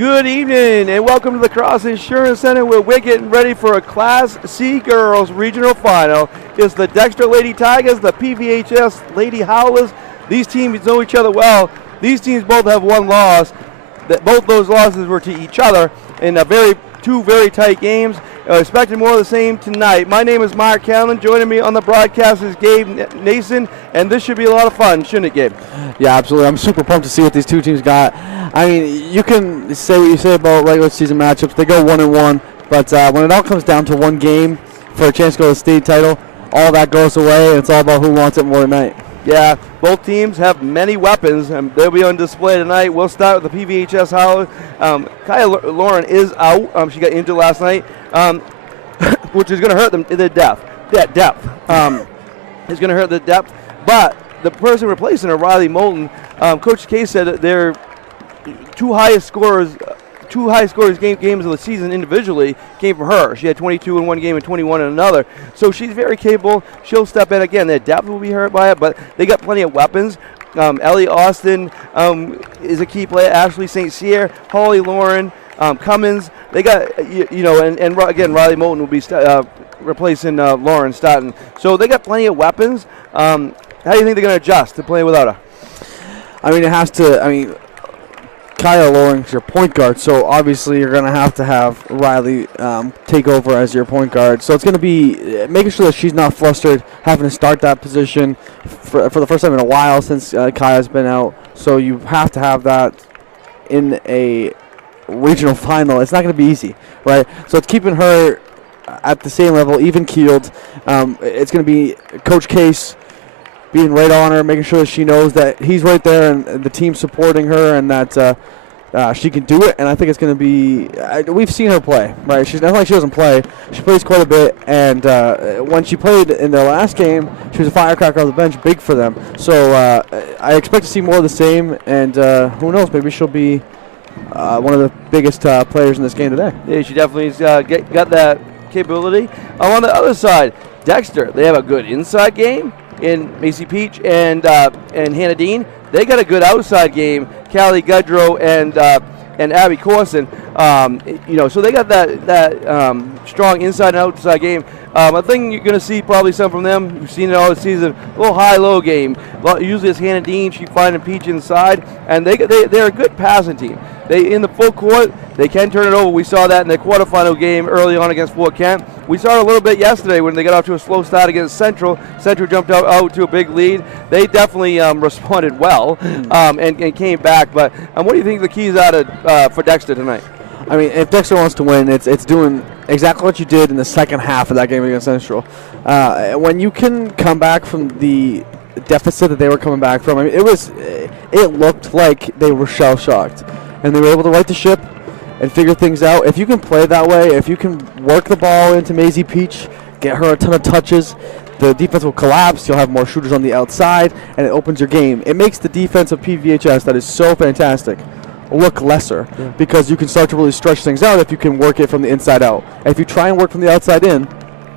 Good evening and welcome to the Cross Insurance Center where we're getting ready for a Class C Girls Regional Final. It's the Dexter Lady Tigers, the PVHS Lady Howlers. These teams know each other well. These teams both have one loss. Both those losses were to each other in two very tight games. Expecting more of the same tonight. My name is Mark Callan. Joining me on the broadcast is Gabe Nason, and this should be a lot of fun, shouldn't it, Gabe? Yeah, absolutely. I'm super pumped to see what these two teams got. I mean, you can say what you say about regular season matchups. They go 1-1, but when it all comes down to one game for a chance to go to the state title, all that goes away. It's all about who wants it more tonight. Yeah, both teams have many weapons, and they'll be on display tonight. We'll start with the PVHS Howler. Kaya Lauren is out. She got injured last night, which is going to hurt them in their depth. That depth is going to hurt the depth. But the person replacing her, Riley Moulton, Coach K said that their two high scorers games of the season individually came from her. She had 22 in one game and 21 in another. So she's very capable. She'll step in again. Their depth will be hurt by it, but they got plenty of weapons. Ellie Austin is a key player. Ashley St. Cyr, Holly Lauren, Cummins. They got, and again, Riley Moulton will be replacing Lauren starting. So they got plenty of weapons. How do you think they're going to adjust to playing without her? I mean, Kaya Loring's your point guard, so obviously you're going to have Riley take over as your point guard. So it's going to be making sure that she's not flustered, having to start that position for the first time in a while since Kaya's been out. So you have to have that in a regional final. It's not going to be easy, right? So it's keeping her at the same level, even-keeled. It's going to be Coach Case being right on her, making sure that she knows that he's right there and the team's supporting her and that she can do it. And I think it's going to be we've seen her play, right? She's not like she doesn't play. She plays quite a bit. And when she played in their last game, she was a firecracker on the bench, big for them. So I expect to see more of the same. And who knows, maybe she'll be one of the biggest players in this game today. Yeah, she definitely's got that capability. On the other side, Dexter, they have a good inside game in Macy Peach and Hannah Dean. They got a good outside game, Callie Gudrow and Abby Corson. So they got that strong inside and outside game. I think you're going to see probably some from them. You've seen it all this season. A little high-low game. Usually it's Hannah Dean. She's finding Peach inside, and they're a good passing team. They in the full court, they can turn it over. We saw that in their quarterfinal game early on against Fort Kent. We saw it a little bit yesterday when they got off to a slow start against Central. Central jumped out to a big lead. They definitely responded well and came back. But what do you think the keys are for Dexter tonight? I mean, if Dexter wants to win, it's doing exactly what you did in the second half of that game against Central. When you can come back from the deficit that they were coming back from, I mean, it looked like they were shell-shocked. And they were able to right the ship and figure things out. If you can play that way, if you can work the ball into Maisie Peach, get her a ton of touches, the defense will collapse. You'll have more shooters on the outside, and it opens your game. It makes the defense of PVHS, that is so fantastic, look lesser because you can start to really stretch things out if you can work it from the inside out. If you try and work from the outside in,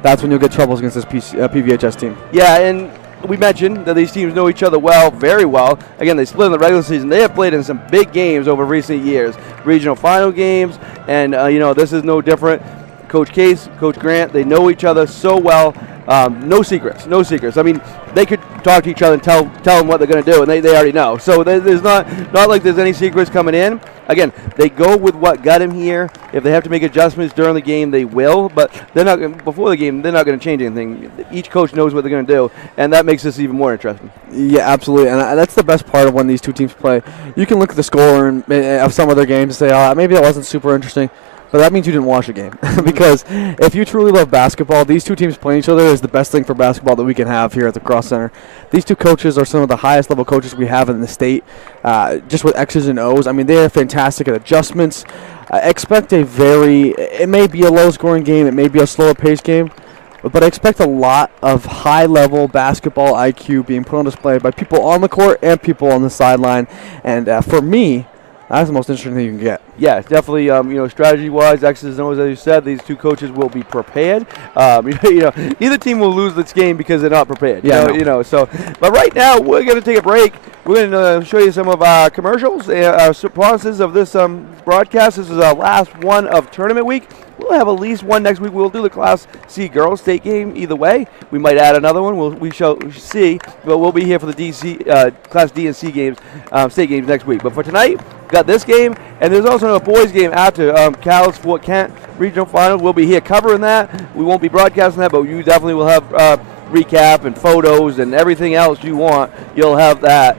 that's when you'll get troubles against this PVHS team. Yeah, and we mentioned that these teams know each other well, very well. Again, they split in the regular season. They have played in some big games over recent years, regional final games, and this is no different. Coach Case, Coach Grant, they know each other so well. No secrets. I mean, they could talk to each other and tell them what they're going to do, and they already know. So there's not like there's any secrets coming in. Again, they go with what got him here. If they have to make adjustments during the game, they will. But they're not before the game. They're not going to change anything. Each coach knows what they're going to do, and that makes this even more interesting. Yeah, absolutely, and that's the best part of when these two teams play. You can look at the score of some of their games and say, maybe that wasn't super interesting. But that means you didn't watch a game. Because if you truly love basketball, these two teams playing each other is the best thing for basketball that we can have here at the Cross Center. These two coaches are some of the highest level coaches we have in the state, just with X's and O's. I mean, they are fantastic at adjustments. Expect it may be a low scoring game, it may be a slower paced game, but I expect a lot of high level basketball IQ being put on display by people on the court and people on the sideline. And for me, that's the most interesting thing you can get. Yeah, definitely. Strategy-wise, X's and O's, as you said, these two coaches will be prepared. Neither team will lose this game because they're not prepared. Yeah. So, but right now we're going to take a break. We're going to show you some of our commercials, our sponsors of this broadcast. This is our last one of tournament week. We'll have at least one next week. We'll do the Class C girls state game either way. We might add another one. We shall see. But we'll be here for the Class D and C games, state games next week. But for tonight, we've got this game, and there's also a boys game after Cal's Fort Kent Regional Finals. We'll be here covering that. We won't be broadcasting that, but you definitely will have recap and photos and everything else you want. You'll have that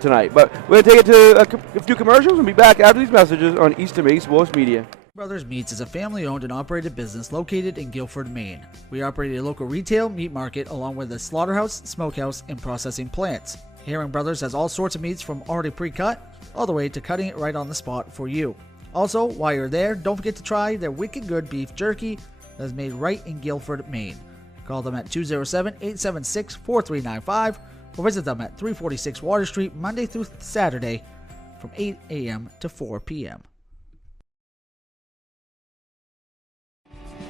tonight. But we're going to take it to a few commercials and be back after these messages on Eastern Maine Sports Media. Brothers Meats is a family-owned and operated business located in Guilford, Maine. We operate a local retail meat market along with a slaughterhouse, smokehouse, and processing plants. Herring Brothers has all sorts of meats from already pre-cut all the way to cutting it right on the spot for you. Also, while you're there, don't forget to try their wicked good beef jerky that is made right in Guilford, Maine. Call them at 207-876-4395 or visit them at 346 Water Street Monday through Saturday from 8 a.m. to 4 p.m.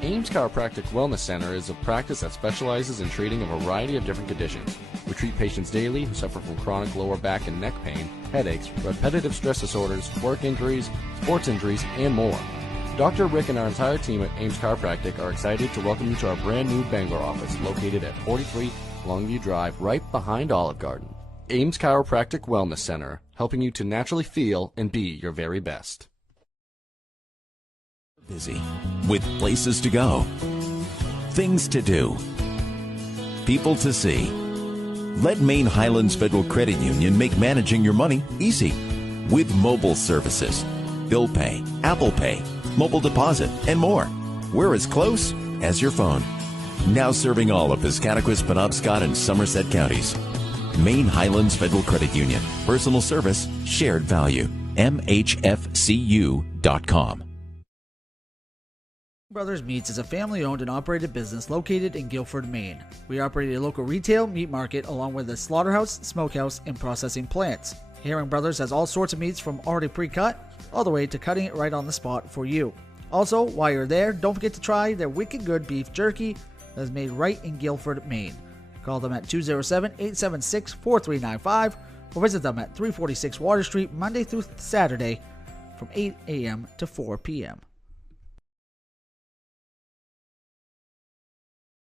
Ames Chiropractic Wellness Center is a practice that specializes in treating a variety of different conditions. We treat patients daily who suffer from chronic lower back and neck pain, headaches, repetitive stress disorders, work injuries, sports injuries, and more. Dr. Rick and our entire team at Ames Chiropractic are excited to welcome you to our brand new Bangor office located at 43 Longview Drive, right behind Olive Garden. Ames Chiropractic Wellness Center, helping you to naturally feel and be your very best. Busy, with places to go, things to do, people to see. Let Maine Highlands Federal Credit Union make managing your money easy with mobile services, bill pay, Apple Pay, mobile deposit, and more. We're as close as your phone. Now serving all of Piscataquis, Penobscot, and Somerset counties. Maine Highlands Federal Credit Union. Personal service, shared value. MHFCU.com. Brothers Meats is a family-owned and operated business located in Guilford, Maine. We operate a local retail meat market along with a slaughterhouse, smokehouse, and processing plants. Herring Brothers has all sorts of meats from already pre-cut all the way to cutting it right on the spot for you. Also, while you're there, don't forget to try their wicked good beef jerky that is made right in Guilford, Maine. Call them at 207-876-4395 or visit them at 346 Water Street Monday through Saturday from 8 a.m. to 4 p.m.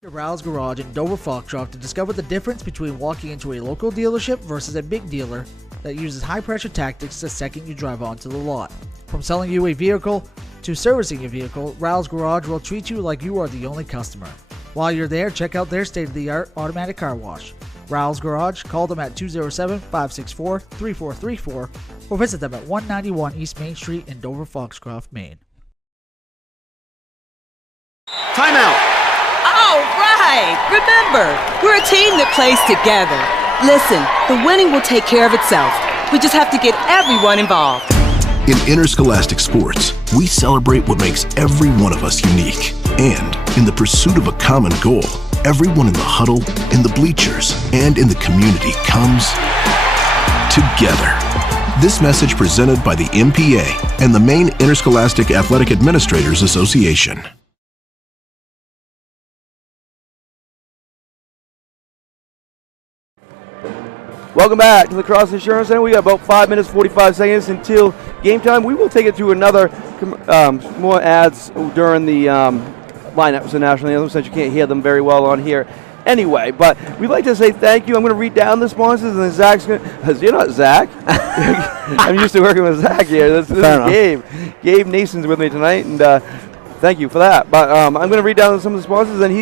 Ral's Garage in Dover Foxcroft to discover the difference between walking into a local dealership versus a big dealer that uses high-pressure tactics the second you drive onto the lot. From selling you a vehicle to servicing your vehicle, Ral's Garage will treat you like you are the only customer. While you're there, check out their state-of-the-art automatic car wash. Ral's Garage, call them at 207-564-3434 or visit them at 191 East Main Street in Dover Foxcroft, Maine. Timeout! All right! Remember, we're a team that plays together. Listen, the winning will take care of itself. We just have to get everyone involved. In interscholastic sports, we celebrate what makes every one of us unique. And in the pursuit of a common goal, everyone in the huddle, in the bleachers, and in the community comes together. This message presented by the MPA and the Maine Interscholastic Athletic Administrators Association. Welcome back to the Cross Insurance Center. We got about 5 minutes, 45 seconds until game time. We will take it to another more ads during the lineups and national anthem since you can't hear them very well on here anyway. But we'd like to say thank you. I'm going to read down the sponsors, and then Zach's going to... You're not Zach. I'm used to working with Zach here. This is Gabe. Gabe Nason's with me tonight, and thank you for that. But I'm going to read down some of the sponsors, and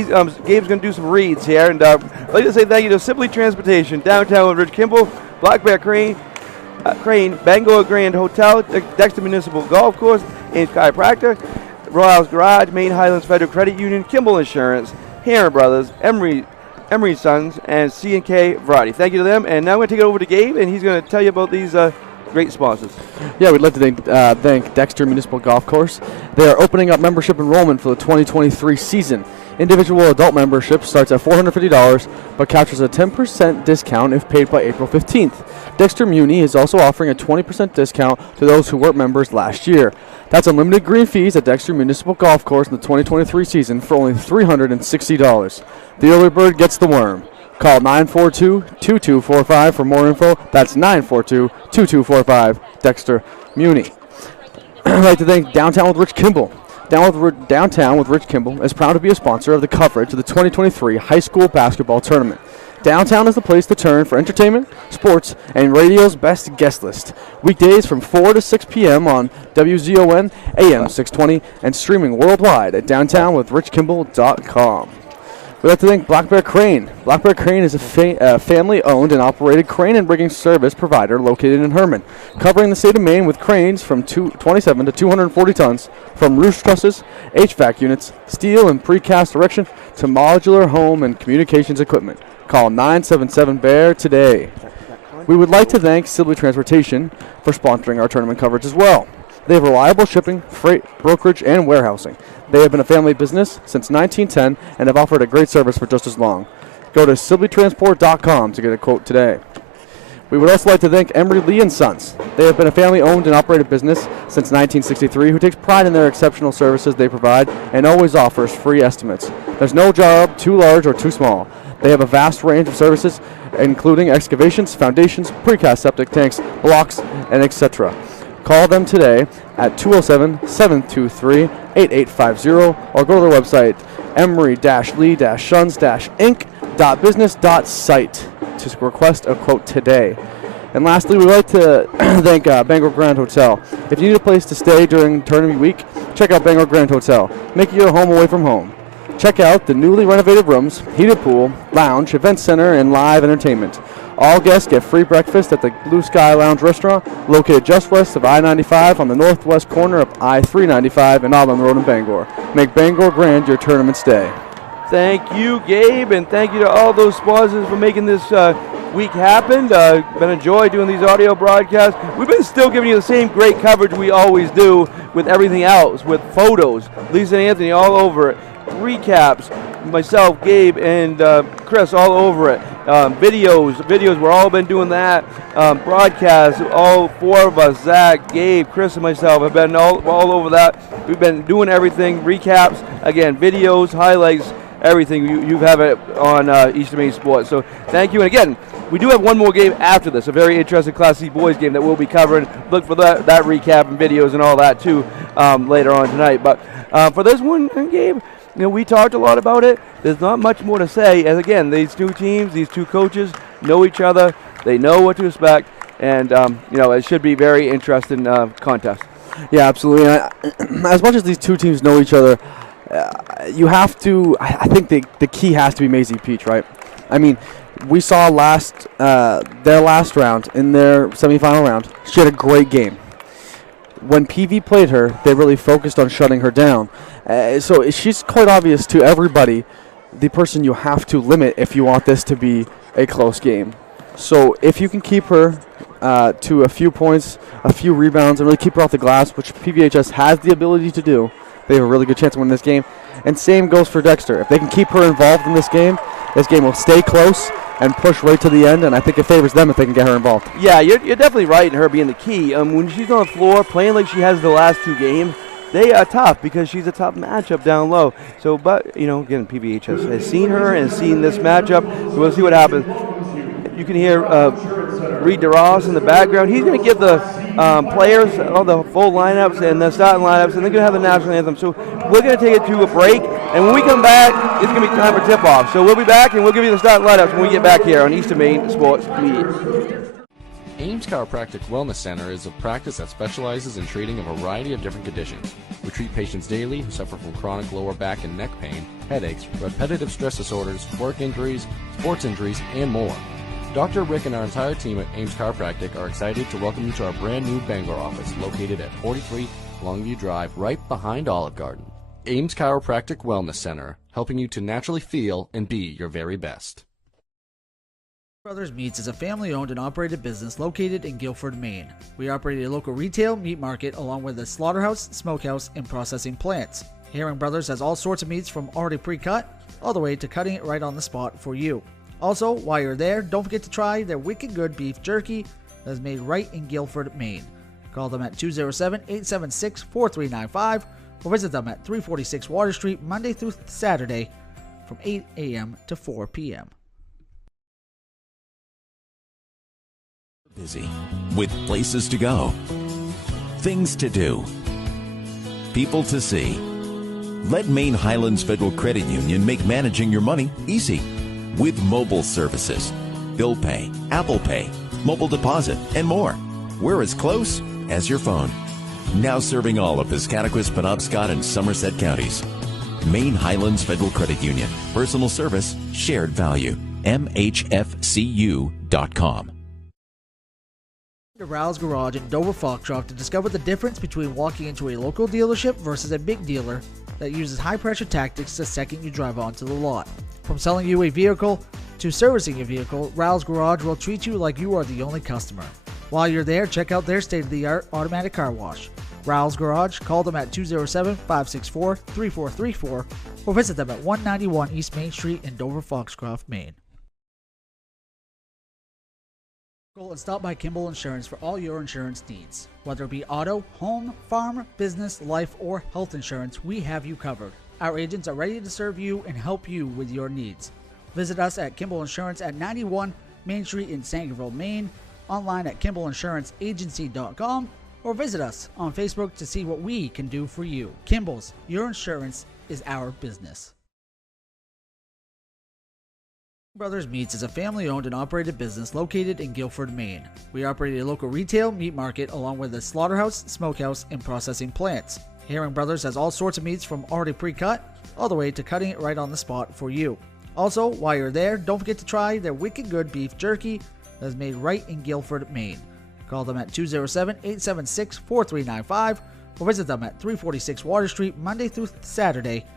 Gabe's going to do some reads here. And I'd like to say thank you to Simply Transportation, Downtown with Rich Kimball, Black Bear Crane, Bangor Grand Hotel, Dexter Municipal Golf Course, Ames Chiropractor, Royals Garage, Maine Highlands Federal Credit Union, Kimball Insurance, Herring Brothers, Emery Sons, and C&K Variety. Thank you to them. And now I'm going to take it over to Gabe, and he's going to tell you about these great sponsors. Yeah, we'd like to thank Dexter Municipal Golf Course. They are opening up membership enrollment for the 2023 season. Individual adult membership starts at $450, but captures a 10% discount if paid by April 15th. Dexter Muni is also offering a 20% discount to those who weren't members last year. That's unlimited green fees at Dexter Municipal Golf Course in the 2023 season for only $360. The early bird gets the worm. Call 942-2245 for more info. That's 942-2245. Dexter Muni. I'd like to thank Downtown with Rich Kimball. Downtown with Rich Kimball is proud to be a sponsor of the coverage of the 2023 high school basketball tournament. Downtown is the place to turn for entertainment, sports, and radio's best guest list. Weekdays from 4 to 6 p.m. on WZON AM 620 and streaming worldwide at downtownwithrichkimball.com. We'd like to thank Black Bear Crane. Black Bear Crane is a family-owned and operated crane and rigging service provider located in Herman, covering the state of Maine with cranes from 27 to 240 tons, from roof trusses, HVAC units, steel and precast erection, to modular home and communications equipment. Call 977-BEAR today. We would like to thank Sibley Transportation for sponsoring our tournament coverage as well. They have reliable shipping, freight, brokerage, and warehousing. They have been a family business since 1910 and have offered a great service for just as long. Go to sibleytransport.com to get a quote today. We would also like to thank Emery Lee & Sons. They have been a family-owned and operated business since 1963 who takes pride in their exceptional services they provide and always offers free estimates. There's no job too large or too small. They have a vast range of services, including excavations, foundations, precast septic tanks, blocks, and etc. Call them today at 207-723-8850 or go to their website, emery-lee-sons-inc.business.site to request a quote today. And lastly, we'd like to thank Bangor Grand Hotel. If you need a place to stay during tournament week, check out Bangor Grand Hotel. Make it your home away from home. Check out the newly renovated rooms, heated pool, lounge, event center, and live entertainment. All guests get free breakfast at the Blue Sky Lounge restaurant, located just west of I-95 on the northwest corner of I-395 and Auburn Road in Bangor. Make Bangor Grand your tournament stay. Thank you, Gabe, and thank you to all those sponsors for making this week happen. Been a joy doing these audio broadcasts. We've been still giving you the same great coverage we always do with everything else, with photos. Lisa and Anthony all over it. Recaps, myself, Gabe, and Chris all over it. Videos, we've all been doing that. Broadcasts, all four of us, Zach, Gabe, Chris, and myself have been all over that. We've been doing everything. Recaps, again, videos, highlights, everything. You have it on Eastern Maine Sports. So thank you. And again, we do have one more game after this, a very interesting Class C boys game that we'll be covering. Look for that recap and videos and all that too later on tonight. But for this one, Gabe, we talked a lot about it. There's not much more to say. As again, these two teams, these two coaches know each other. They know what to expect, and it should be a very interesting contest. Yeah, absolutely. As much as these two teams know each other, you have to. I think the key has to be Maisie Peach, right? I mean, we saw their last round in their semifinal round. She had a great game. When PV played her, they really focused on shutting her down. So she's quite obvious to everybody, the person you have to limit if you want this to be a close game. So if you can keep her to a few points, a few rebounds, and really keep her off the glass, which PVHS has the ability to do, they have a really good chance of winning this game. And same goes for Dexter. If they can keep her involved in this game will stay close and push right to the end, and I think it favors them if they can get her involved. Yeah, you're definitely right in her being the key. When she's on the floor playing like she has the last two games, they are tough because she's a tough matchup down low. So, but, again, PVHS has seen her and seen this matchup. So we'll see what happens. You can hear Reed DeRoss in the background. He's going to give the players all the full lineups and the starting lineups, and they're going to have the national anthem. So we're going to take it to a break, and when we come back, it's going to be time for tip-off. So we'll be back, and we'll give you the starting lineups when we get back here on Eastern Maine Sports Media. Ames Chiropractic Wellness Center is a practice that specializes in treating a variety of different conditions. We treat patients daily who suffer from chronic lower back and neck pain, headaches, repetitive stress disorders, work injuries, sports injuries, and more. Dr. Rick and our entire team at Ames Chiropractic are excited to welcome you to our brand new Bangor office located at 43 Longview Drive, right behind Olive Garden. Ames Chiropractic Wellness Center, helping you to naturally feel and be your very best. Brothers Meats is a family-owned and operated business located in Guilford, Maine. We operate a local retail meat market along with a slaughterhouse, smokehouse, and processing plants. Herring Brothers has all sorts of meats from already pre-cut all the way to cutting it right on the spot for you. Also, while you're there, don't forget to try their wicked good beef jerky that is made right in Guilford, Maine. Call them at 207-876-4395 or visit them at 346 Water Street Monday through Saturday from 8 a.m. to 4 p.m. Busy with places to go, things to do, people to see. Let Maine Highlands Federal Credit Union make managing your money easy with mobile services, bill pay, Apple Pay, mobile deposit, and more. We're as close as your phone. Now serving all of Piscataquis, Penobscot, and Somerset counties. Maine Highlands Federal Credit Union. Personal service, shared value. MHFCU.com. To Rouse Garage in Dover Foxcroft to discover the difference between walking into a local dealership versus a big dealer that uses high-pressure tactics the second you drive onto the lot. From selling you a vehicle to servicing your vehicle, Rouse Garage will treat you like you are the only customer. While you're there, check out their state-of-the-art automatic car wash. Rouse Garage, call them at 207-564-3434 or visit them at 191 East Main Street in Dover Foxcroft, Maine. And stop by Kimball Insurance for all your insurance needs. Whether it be auto, home, farm, business, life, or health insurance, we have you covered. Our agents are ready to serve you and help you with your needs. Visit us at Kimball Insurance at 91 Main Street in Sangerville, Maine, online at KimballInsuranceAgency.com, or visit us on Facebook to see what we can do for you. Kimball's, your insurance is our business. Brothers Meats is a family-owned and operated business located in Guilford, Maine. We operate a local retail meat market along with a slaughterhouse, smokehouse, and processing plants. Herring Brothers has all sorts of meats from already pre-cut all the way to cutting it right on the spot for you. Also, while you're there, don't forget to try their wicked good beef jerky that is made right in Guilford, Maine. Call them at 207-876-4395 or visit them at 346 Water Street Monday through Saturday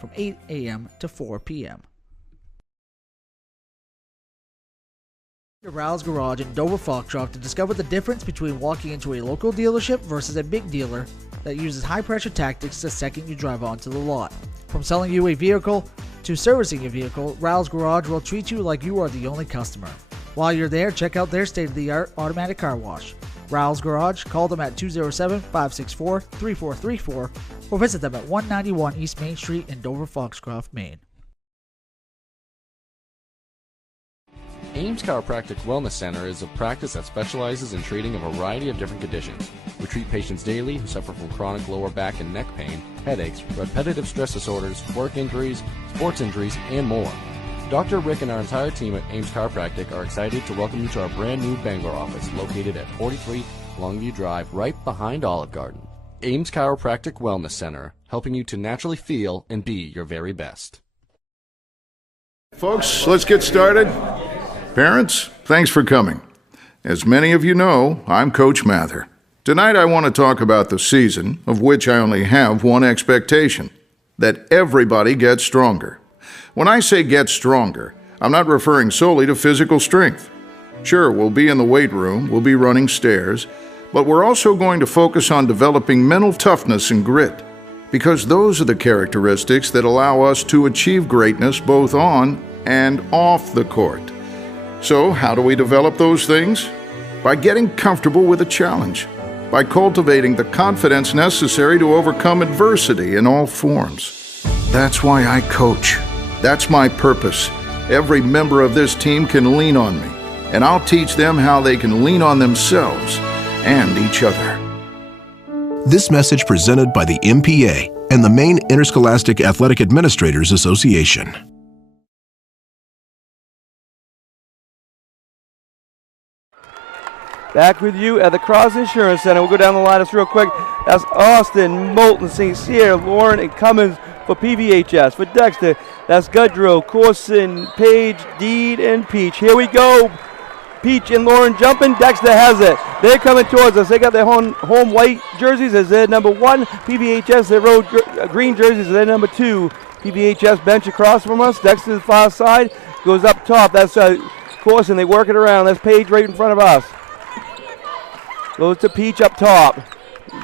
from 8 a.m. to 4 p.m. To Rouse Garage in Dover Foxcroft to discover the difference between walking into a local dealership versus a big dealer that uses high-pressure tactics the second you drive onto the lot. From selling you a vehicle to servicing your vehicle, Rouse Garage will treat you like you are the only customer. While you're there, check out their state-of-the-art automatic car wash. Rouse Garage, call them at 207-564-3434 or visit them at 191 East Main Street in Dover Foxcroft, Maine. Ames Chiropractic Wellness Center is a practice that specializes in treating a variety of different conditions. We treat patients daily who suffer from chronic lower back and neck pain, headaches, repetitive stress disorders, work injuries, sports injuries, and more. Dr. Rick and our entire team at Ames Chiropractic are excited to welcome you to our brand new Bangor office located at 43 Longview Drive, right behind Olive Garden. Ames Chiropractic Wellness Center, helping you to naturally feel and be your very best. Folks, let's get started. Parents, thanks for coming. As many of you know, I'm Coach Mather. Tonight I want to talk about the season, of which I only have one expectation: that everybody gets stronger. When I say get stronger, I'm not referring solely to physical strength. Sure, we'll be in the weight room, we'll be running stairs, but we're also going to focus on developing mental toughness and grit, because those are the characteristics that allow us to achieve greatness both on and off the court. So, how do we develop those things? By getting comfortable with a challenge, by cultivating the confidence necessary to overcome adversity in all forms. That's why I coach. That's my purpose. Every member of this team can lean on me, and I'll teach them how they can lean on themselves and each other. This message presented by the MPA and the Maine Interscholastic Athletic Administrators Association. Back with you at the Cross Insurance Center. We'll go down the line just real quick. That's Austin, Moulton, St. Cyr, Lauren, and Cummins for PVHS. For Dexter, that's Goodrow, Corson, Page, Deed, and Peach. Here we go. Peach and Lauren jumping. Dexter has it. They're coming towards us. They got their home white jerseys as their number 1. PVHS, their road green jerseys as their number 2. PVHS bench across from us. Dexter's far side goes up top. That's Corson. They work it around. That's Page right in front of us. Goes to Peach up top.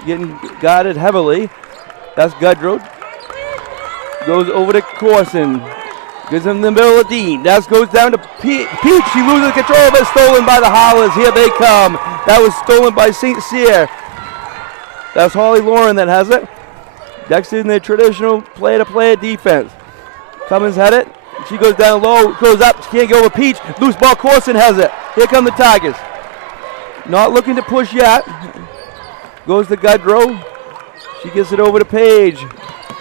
Getting guarded heavily. That's Goodrow. Goes over to Corson. Gives him the middle of Dean. That goes down to Peach. She loses control of it. Stolen by the Howlers. Here they come. That was stolen by St. Cyr. That's Holly Lauren that has it. Dexter in their traditional player-to-player defense. Cummins had it. She goes down low. Goes up. She can't get over Peach. Loose ball. Corson has it. Here come the Tigers. not looking to push yet. Goes to Goodrow. She gets it over to Page.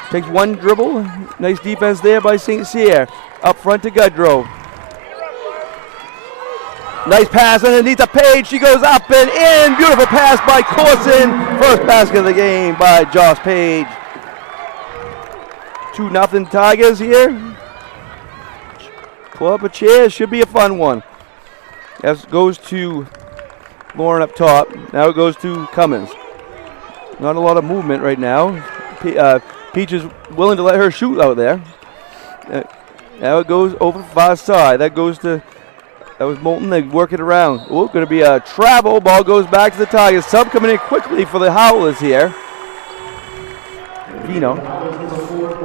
Takes one dribble. Nice defense there by St. Cyr. Up front to Goodrow. Nice pass underneath the Page. She goes up and in. Beautiful pass by Corson. First basket of the game by Joss Page. 2-0 Tigers here. Pull up a chair. Should be a fun one. As goes to Lauren up top. Now it goes to Cummins. Not a lot of movement right now. Peach is willing to let her shoot out there. Now it goes over far side. That was Moulton. They work it around. Oh, going to be a travel. Ball goes back to the Tigers. Sub coming in quickly for the Howlers here. Vino.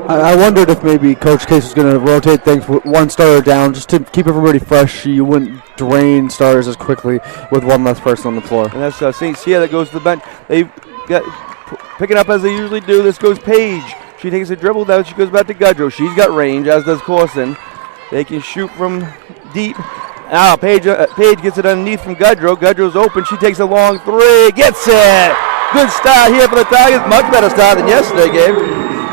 I wondered if maybe Coach Case was going to rotate things with one starter down just to keep everybody fresh. You wouldn't drain starters as quickly with one less person on the floor. And that's St. Cyr that goes to the bench. They got picking up as they usually do. This goes Page. She takes a dribble down. She goes back to Goodrow. She's got range, as does Corson. They can shoot from deep. Now Page gets it underneath from Goodrow. Goodrow's open. She takes a long three. Gets it. Good start here for the Tigers. Much better start than yesterday, Gabe.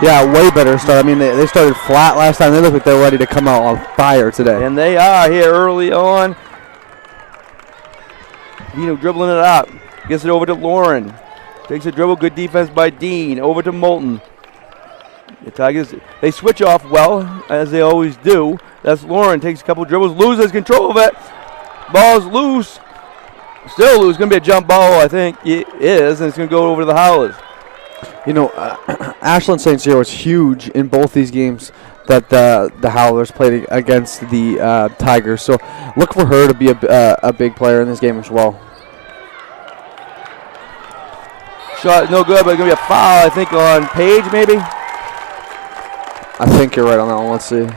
Yeah, way better start. I mean, they started flat last time. They look like they're ready to come out on fire today. And they are here early on. Vino dribbling it up. Gets it over to Lauren. Takes a dribble. Good defense by Dean. Over to Moulton. The Tigers, they switch off well, as they always do. That's Lauren. Takes a couple dribbles. Loses control of it. Ball's loose. Still loose. Going to be a jump ball, I think. It is, and it's going to go over to the Howlers. You know, Ashland St. Cyr was huge in both these games that the Howlers played against the Tigers. So look for her to be a big player in this game as well. Shot no good, but it's going to be a foul, I think, on Page, maybe. I think you're right on that one. Let's see.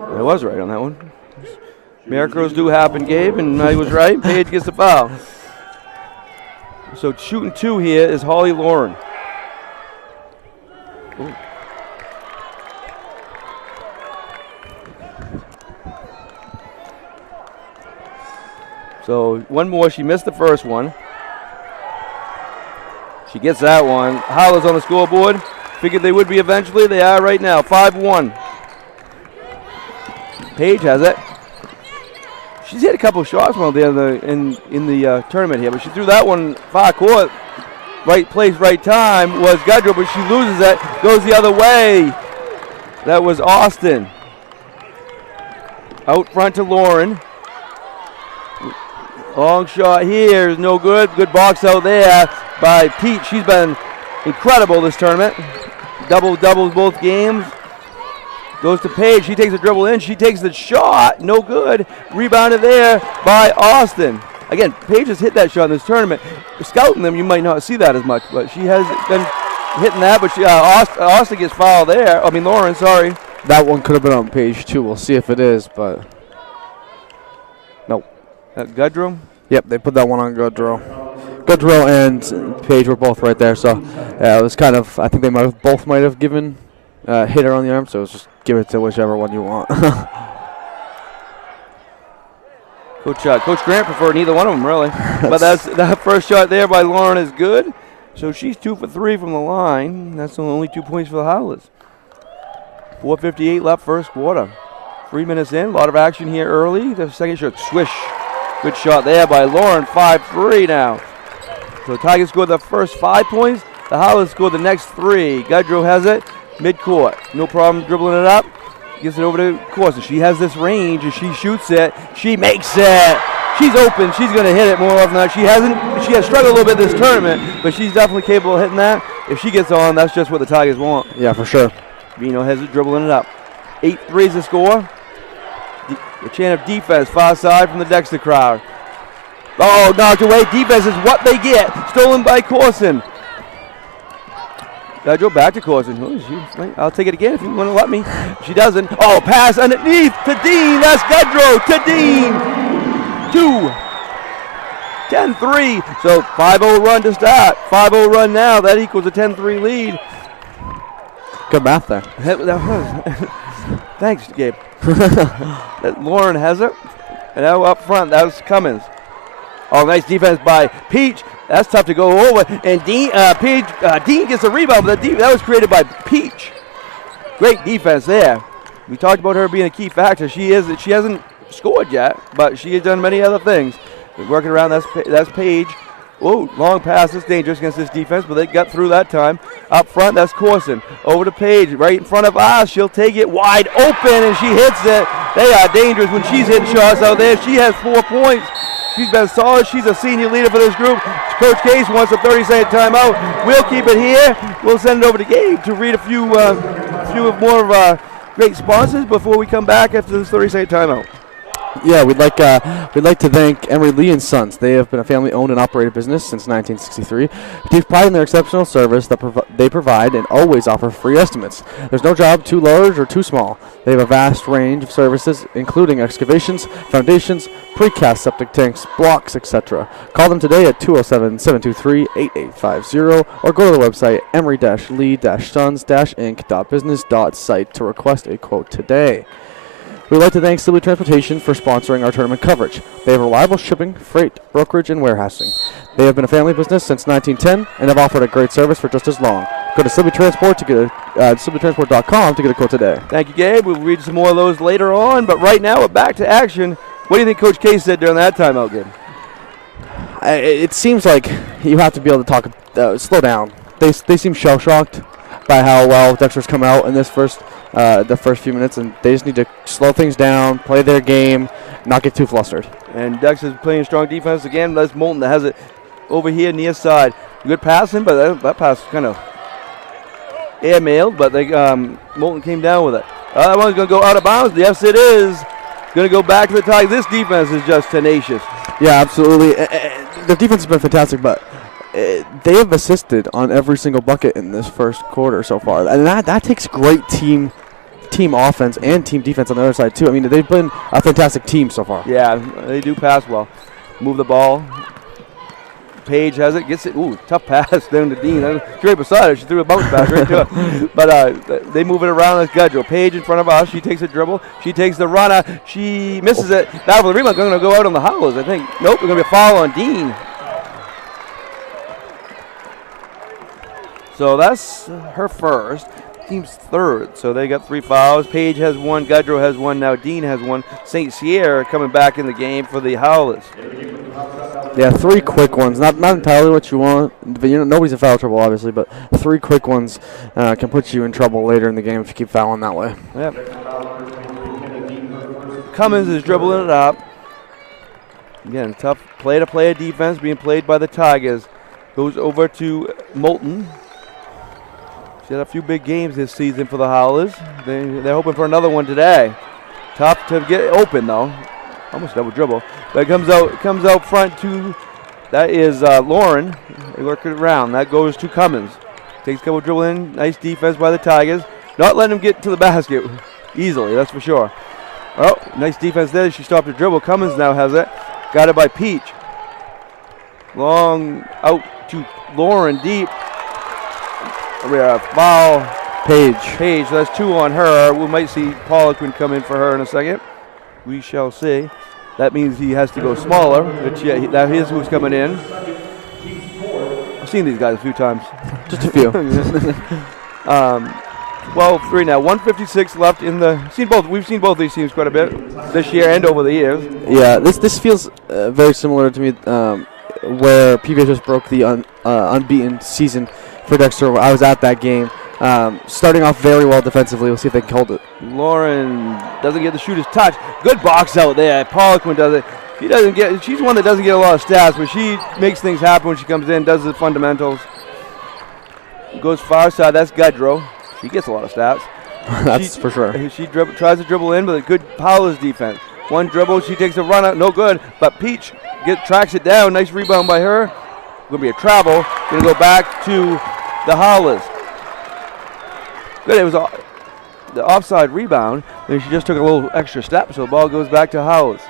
I was right on that one. Miracles do happen, Gabe, and I was right. Page gets the foul. So shooting two here is Holly Lauren. Ooh. So one more. She missed the first one. She gets that one. Howlers on the scoreboard. Figured they would be eventually. They are right now. 5-1. Page has it. She's hit a couple shots in the tournament here, but she threw that one far court. Right place, right time was Goodrow, but she loses it. Goes the other way. That was Austin. Out front to Lauren. Long shot here is no good. Good box out there by Pete. She's been incredible this tournament. Doubles both games. Goes to Page. She takes a dribble in. She takes the shot. No good. Rebounded there by Austin. Again, Page has hit that shot in this tournament. Scouting them, you might not see that as much, but she has been hitting that. But Austin gets fouled there. I mean, Lauren, sorry. That one could have been on Page, too. We'll see if it is, but nope. Goodrow? Yep, they put that one on Goodrow. Goodrow and Page were both right there, so it was kind of, I think they both might have given hit her on the arm, so it's just give it to whichever one you want. Coach Grant preferred neither one of them, really. But that first shot there by Lauren is good. So she's 2 for 3 from the line. That's only 2 points for the Howlers. 4:58 left first quarter. 3 minutes in, a lot of action here early. The second shot, swish. Good shot there by Lauren, 5-3 now. So the Tigers scored the first 5 points. The Howlers scored the next 3. Goodrow has it, midcourt. No problem dribbling it up. Gets it over to Corson. She has this range, and she shoots it. She makes it. She's open. She's going to hit it more often than not. She has struggled a little bit this tournament, but she's definitely capable of hitting that. If she gets on, that's just what the Tigers want. Yeah, for sure. Vino has it dribbling it up. 8 threes to score. The chain of defense, far side from the Dexter crowd. Oh, knocked away. Defense is what they get. Stolen by Corson. Goodrow back to Corson. Oh, I'll take it again if you want to let me. She doesn't. Oh, pass underneath to Dean. That's Goodrow to Dean. 2. 10-3. So 5-0 run to start. 5-0 run now. That equals a 10-3 lead. Good math there. Thanks, Gabe. Lauren has it. And now up front, that was Cummins. Oh, nice defense by Peach. That's tough to go over. And Dean gets a rebound, but that was created by Peach. Great defense there. We talked about her being a key factor. She hasn't scored yet, but she has done many other things. Working around, that's Paige. Whoa, long pass. It's dangerous against this defense, but they got through that time. Up front, that's Corson. Over to Paige, right in front of us. She'll take it wide open, and she hits it. They are dangerous when she's hitting shots out there. She has 4 points. She's been solid. She's a senior leader for this group. Coach Case wants a 30-second timeout. We'll keep it here. We'll send it over to Gabe to read a few more of our great sponsors before we come back after this 30-second timeout. Yeah, we'd like to thank Emery Lee and Sons. They have been a family-owned and operated business since 1963. They take pride in their exceptional service that they provide and always offer free estimates. There's no job too large or too small. They have a vast range of services, including excavations, foundations, precast septic tanks, blocks, etc. Call them today at 207-723-8850 or go to the website emery-lee-sons-inc.business.site to request a quote today. We'd like to thank Sibley Transportation for sponsoring our tournament coverage. They have reliable shipping, freight, brokerage, and warehousing. They have been a family business since 1910 and have offered a great service for just as long. Go to Sibley Transport to get SibleyTransport.com to get a quote today. Thank you, Gabe. We'll read some more of those later on, but right now we're back to action. What do you think Coach Case said during that timeout, Gabe? It seems like you have to be able to talk. Slow down. They seem shell-shocked by how well Dexter's come out in this the first few minutes, and they just need to slow things down, play their game, not get too flustered. And Dexter's playing strong defense again. That's Moulton that has it over here near side. Good passing, but that pass kind of air-mailed, but Moulton came down with it. That one's going to go out of bounds. Yes, it is. Going to go back to the tie. This defense is just tenacious. Yeah, absolutely. The defense has been fantastic, but they have assisted on every single bucket in this first quarter so far. And that takes great team offense and team defense on the other side, too. I mean, they've been a fantastic team so far. Yeah, they do pass well. Move the ball. Paige has it, gets it. Ooh, tough pass down to Dean. She right beside her. She threw a bounce pass right to her. But they move it around. Let's Gudrow. Paige in front of us. She takes a dribble. She takes the runner. She misses it. Now for the rebound. Going to go out on the Howlers, I think. Nope, there's going to be a foul on Dean. So that's her first. Team's third. So they got 3 fouls. Paige has 1. Gudrow has 1. Now Dean has 1. St. Sierra coming back in the game for the Howlers. Yeah, 3 quick ones. Not entirely what you want, but nobody's in foul trouble, obviously. But 3 quick ones can put you in trouble later in the game if you keep fouling that way. Yep. Cummins is dribbling it up. Again, tough play-to-play defense being played by the Tigers. Goes over to Moulton. She had a few big games this season for the Howlers. They're hoping for another one today. Tough to get open though. Almost double dribble. But it comes out front to, that is Lauren. They work it around. That goes to Cummins. Takes a couple dribble in. Nice defense by the Tigers. Not letting them get to the basket easily, that's for sure. Oh, nice defense there. She stopped the dribble. Cummins now has it. Got it by Peach. Long out to Lauren deep. We have foul. Paige. That's 2 on her. We might see Poliquin come in for her in a second. We shall see. That means he has to go smaller. But yeah, that is who's coming in. I've seen these guys a few times. Just a few. 12-3 now. 1:56 left in the. We've seen both these teams quite a bit this year and over the years. Yeah, this feels very similar to me, where PVHS broke the unbeaten season for Dexter. I was at that game. Starting off very well defensively. We'll see if they can hold it. Lauren doesn't get the shooter's touch. Good box out there. Poliquin does it. She's one that doesn't get a lot of stats, but she makes things happen when she comes in, does the fundamentals. Goes far side. That's Gudrow. She gets a lot of stats. That's for sure. She tries to dribble in, but a good Powell's defense. 1 dribble. She takes a run out. No good. But Peach tracks it down. Nice rebound by her. Going to be a travel. Going to go back to the Howlers. Good. It was the offside rebound. And she just took a little extra step, so the ball goes back to Howlers.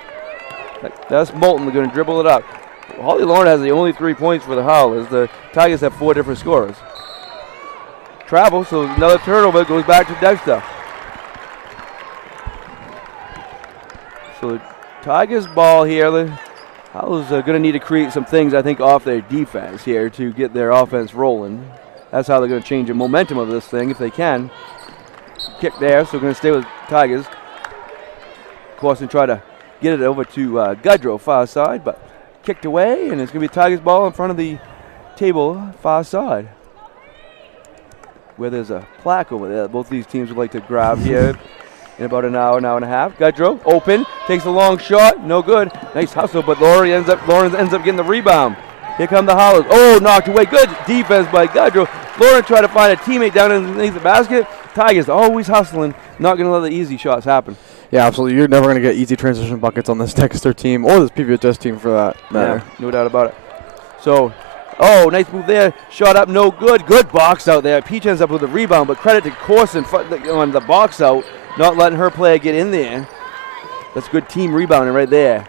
That's Moulton. They're going to dribble it up. Holly Lauren has the only 3 points for the Howlers. The Tigers have 4 different scorers. Travel, so another turnover goes back to Dexter. So the Tigers ball here. The Howell's going to need to create some things, I think, off their defense here to get their offense rolling. That's how they're going to change the momentum of this thing if they can. Kick there, so we're going to stay with Tigers. Corson try to get it over to Gudrow, far side, but kicked away, and it's going to be Tigers ball in front of the table, far side, where there's a plaque over there that both these teams would like to grab here in about an hour and a half. Gudrow, open, takes a long shot, no good. Nice hustle, but Lawrence ends up getting the rebound. Here come the Howlers. Oh, knocked away. Good defense by Gudrow. Lawrence tried to find a teammate down underneath the basket. Tigers always hustling, not going to let the easy shots happen. Yeah, absolutely. You're never going to get easy transition buckets on this Dexter team or this PVHS team for that matter. Yeah, no doubt about it. So, oh, nice move there. Shot up, no good. Good box out there. Peach ends up with a rebound, but credit to Corson on the box out, not letting her player get in there. That's good team rebounding right there.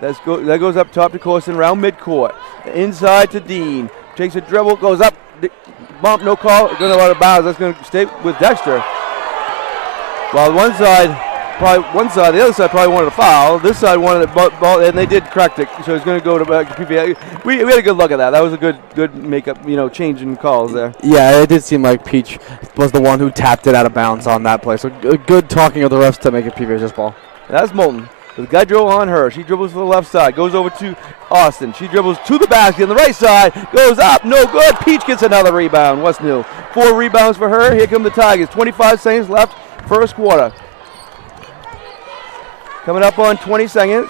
That goes up top to Corson, around midcourt. Inside to Dean. Takes a dribble, goes up. Bump, no call. Going out of bounds. That's going to stay with Dexter. While one side, the other side probably wanted a foul. This side wanted the ball, and they did correct it. So it's going to go back to PPA. We had a good look at that. That was a good makeup, change in calls there. Yeah, it did seem like Peach was the one who tapped it out of bounds on that play. So good talking of the refs to make it PVHS ball. That's Moulton. With Gudrow on her. She dribbles to the left side. Goes over to Austin. She dribbles to the basket on the right side. Goes up. No good. Peach gets another rebound. What's new? 4 rebounds for her. Here come the Tigers. 25 seconds left. First quarter. Coming up on 20 seconds.